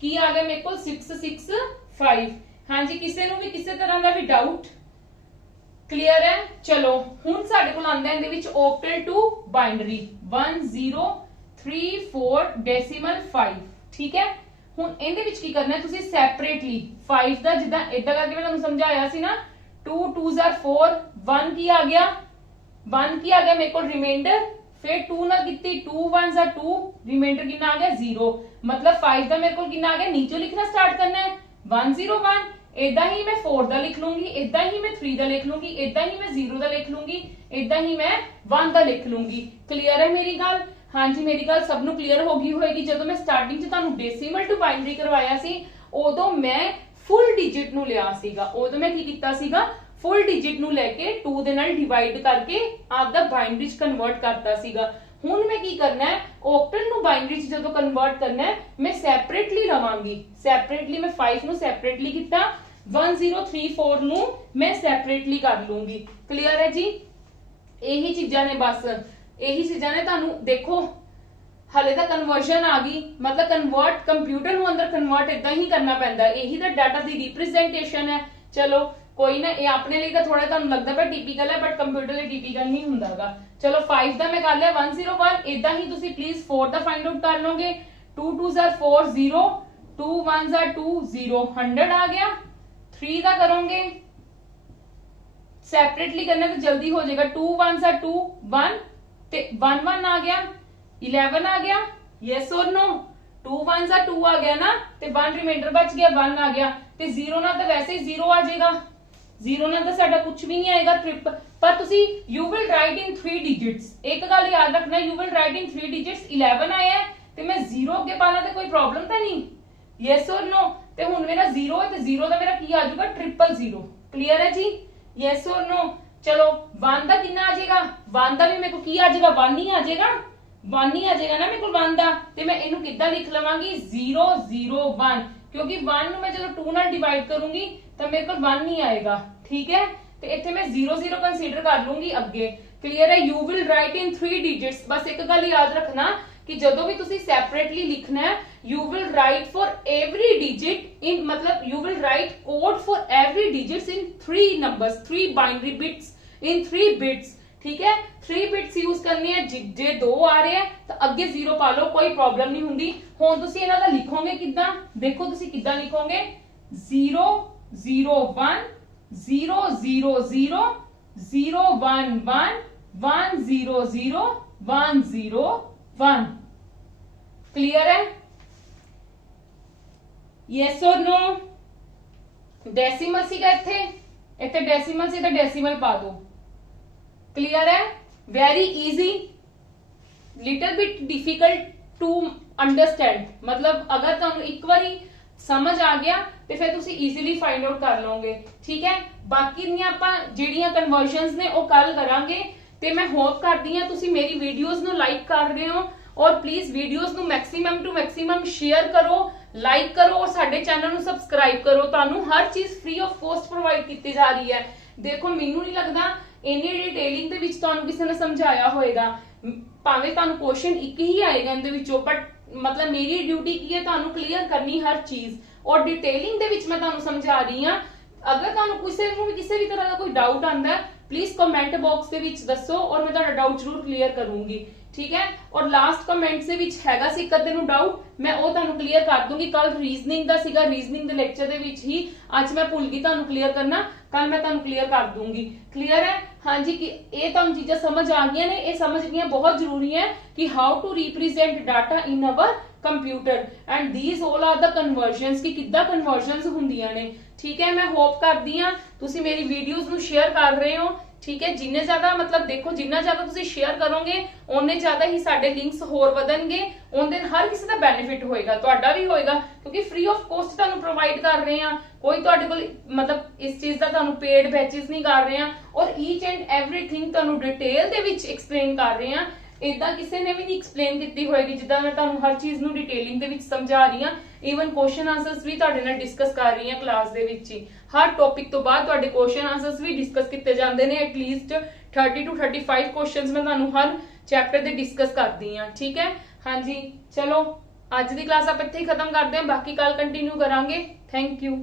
की आ गया मेरे को 6 6 5। हाँ जी किसी नूं भी किसी तरह का भी डाउट क्लियर है। चलो हुण साडे कोल आंदा इहदे विच ऑक्टल टू बाइनरी 1034 डेसिमल 5 ठीक है। हुण इहदे विच की करना है तुसी सैपरेटली 5 दा जिद्दां इदां करके मैं तुहानू समझाया सी ना 2 2s are 4 1 की आ गया मेरे को रिमाइंडर फिर 2 ना कितनी 2 1s are 2 रिमाइंडर कितना आ गया 0 मतलब 5 दा मेरे को कितना आ गया नीचे लिखना स्टार्ट करना है 101 इदा ही मैं 4 दा लिख लूंगी इदा ही मैं 3 दा लिख लूंगी इदा ही मैं 0 दा लिख लूंगी इदा ही मैं 1 दा लिख लूंगी। क्लियर है मेरी गल? हाँ जी मेरी गल सबनू क्लियर हो गई होएगी। जदों मैं स्टार्टिंग च तुहानू डेसिमल टू बाइनरी करवाया सी उदों मैं फुल डिजिट नू लिया सीगा उदों मैं की कीता सीगा फुल डिजिट नू लेके 2 दे नाल डिवाइड करके आपदा बाइनरी च कन्वर्ट करता सीगा। हुण मैं की करना है ऑक्टल नू बाइनरी च जदों कन्वर्ट करना है मैं सैपरेटली लवांगी सैपरेटली मैं 5 नू सैपरेटली कीता 1034 नू मैं सैपरेटली कर लूंगी। क्लियर है जी? यही चीजां ने बस यही चीजां ने तुहानू देखो हले तो कन्वर्जन आ गई मतलब कन्वर्ट कंप्यूटर नू अंदर कन्वर्ट इदां ही करना पैंदा यही तो डाटा दी रिप्रेजेंटेशन है। चलो कोई ना ये अपने लिए थोड़ा तुहानू लगदा पे टिपिकल है बट कंप्यूटर लिए टिपिकल नहीं हुंदागा। चलो 5 दा मैं कर लिया 101 इदां ही तुसी प्लीज 4 दा फाइंड आउट कर लोगे 2 2s are 4 0 2 1s are 2 0 100 आ गया। 3 दा करोगे सेपरेटली करना तो जल्दी हो जाएगा 2 1s are 2 1 ते 1 1 आ गया 11 आ गया यस और नो 2 1s are 2 आ गया ना ते 1 रिमाइंडर बच गया 1 आ गया ते 0 ना तो वैसे ही 0 आ जाएगा 0 ना तो साडा कुछ भी नहीं आएगा ट्रिप पर तुसी you will right in 3 digits. एक गल याद रखना you will right in 3 digits 11 आया है ते मैं 0 अगे पाना ते कोई प्रॉब्लम तो नहीं यस और नो ते हुण मेरा 0 है ते 0 दा मेरा की आ जाएगा 000। क्लियर है जी? यस और नो। चलो 1 दा कितना आ जाएगा 1 दा भी मेरे को की आ जाएगा 1 ही आ जाएगा 1 ही आ जाएगा ना मेरे को 1 दा ते मैं इनू किद्दां लिख लवांगी 0 0 1 क्योंकि 1 नू मैं जदों 2 नाल डिवाइड करूंगी तो मेरे को 1 नहीं आएगा। ठीक है ते इत्थे मैं 0 0 कंसीडर कर लूंगी अगे। क्लियर है? You will right in 3 digits. बस एक गल याद रखना कि जदों भी तुसी सेपरेटली लिखना है you will write for every digit in मतलब you will write code for every digits in 3 numbers 3 binary bits in 3 bits. ठीक है 3 बिट्स यूज करनी है जे 2 आ रहे हैं तो अगे 0 पा लो कोई प्रॉब्लम नहीं हुंदी। हुण तुसी इन्हां दा लिखोगे किद्दां देखो तुसी किद्दां लिखोगे 0 0 1 0 0 0 0 1 1 1 0 0 1 0 1। क्लियर है? यस और नो? डेसिमल सीगा इत्थे डेसिमल सी तो डेसिमल पा दो। क्लियर है? Very easy little bit difficult to understand मतलब अगर तुहानू एक बारी समझ आ गया तो फिर तुसी इजीली फाइंड आउट कर लोगे। ठीक है बाकी दियां आपां जिहड़ियां कन्वर्जनस ने वो कल करांगे ते मैं होप करदी हां तुसी मेरी वीडियोस नू लाइक कर रहे हो और प्लीज वीडियोस नू मैक्सिमम टू मैक्सिमम शेयर करो लाइक करो और साडे चैनल नू सबसक्राइब करो। तुहानू हर चीज फ्री ऑफ कॉस्ट प्रोवाइड की जा रही है। देखो मैनू नहीं लगता इन्नी डिटेलिंग दे विच तुहानू किसी ने समझाया होएगा भावें तुहानू क्वेश्चन एक ही आएगा इहदे विचों बट मतलब मेरी ड्यूटी की है तुहानू क्लियर करनी हर चीज और डिटेलिंग दे विच मैं तुहानू समझा रही हां। अगर तुहानू किसी भी तरह का कोई डाउट आंदा है प्लीज कमेंट बॉक्स दे विच दसो और मैं तुहाडा डाउट जरूर क्लियर करूंगी। ठीक है और लास्ट कमेंट से विच हैगा सी कदे नु डाउट मैं वो तुहानू क्लियर कर दूंगी। कल रीजनिंग दा सीगा रीजनिंग दे लेक्चर दे विच ही आज मैं भूल गई तुहानू क्लियर करना कल मैं तुहानू क्लियर कर दूंगी। क्लियर है? हाँ जी कि ये तुहानू चीज़ां समझ आ गई ने ये समझनियां बहुत जरूरी है कि how to represent data in our computer and these all are the conversions कि किद्दां कन्वर्जन्स हुंदियां ने। ठीक है मैं होप करदी हां तुसी मेरी वीडियोस नू शेयर कर रहे हो। ठीक है जिन्ने ज्यादा मतलब देखो जिन्ना ज्यादा तुसी शेयर करोगे उन्ने ज्यादा ही साडे लिंक्स होर वधणगे उनदे हर किसी दा बेनिफिट होएगा तुहाडा भी होएगा क्योंकि फ्री ऑफ कॉस्ट तुहानू प्रोवाइड कर रहे हैं कोई तुहाडे कोल मतलब इस चीज दा तुहानू पेड बैचेस नहीं कर रहे हैं और ईच एंड एवरीथिंग तुहानू डिटेल दे विच एक्सप्लेन कर रहे हैं। इदा किसी ने भी नहीं एक्सप्लेन की होएगी जिद्दां मैं तुहानू हर चीज नू डिटेलिंग दे विच समझा रही हां। ईवन क्वेश्चन आंसर्स भी तुहाडे नाल डिस्कस कर रही हां क्लास दे विच ही हर टॉपिक तो बाद तुहाडे क्वेश्चन आंसर्स भी डिस्कस किए जाते हैं। एटलीस्ट 30 to 35 क्वेश्चंस मैं तुहानू हर चैप्टर दे डिस्कस करदी हां। ठीक है हाँ जी चलो अज दी क्लास आप इत्थे ही खत्म करते हैं बाकी कल कंटिन्यू करांगे। Thank you.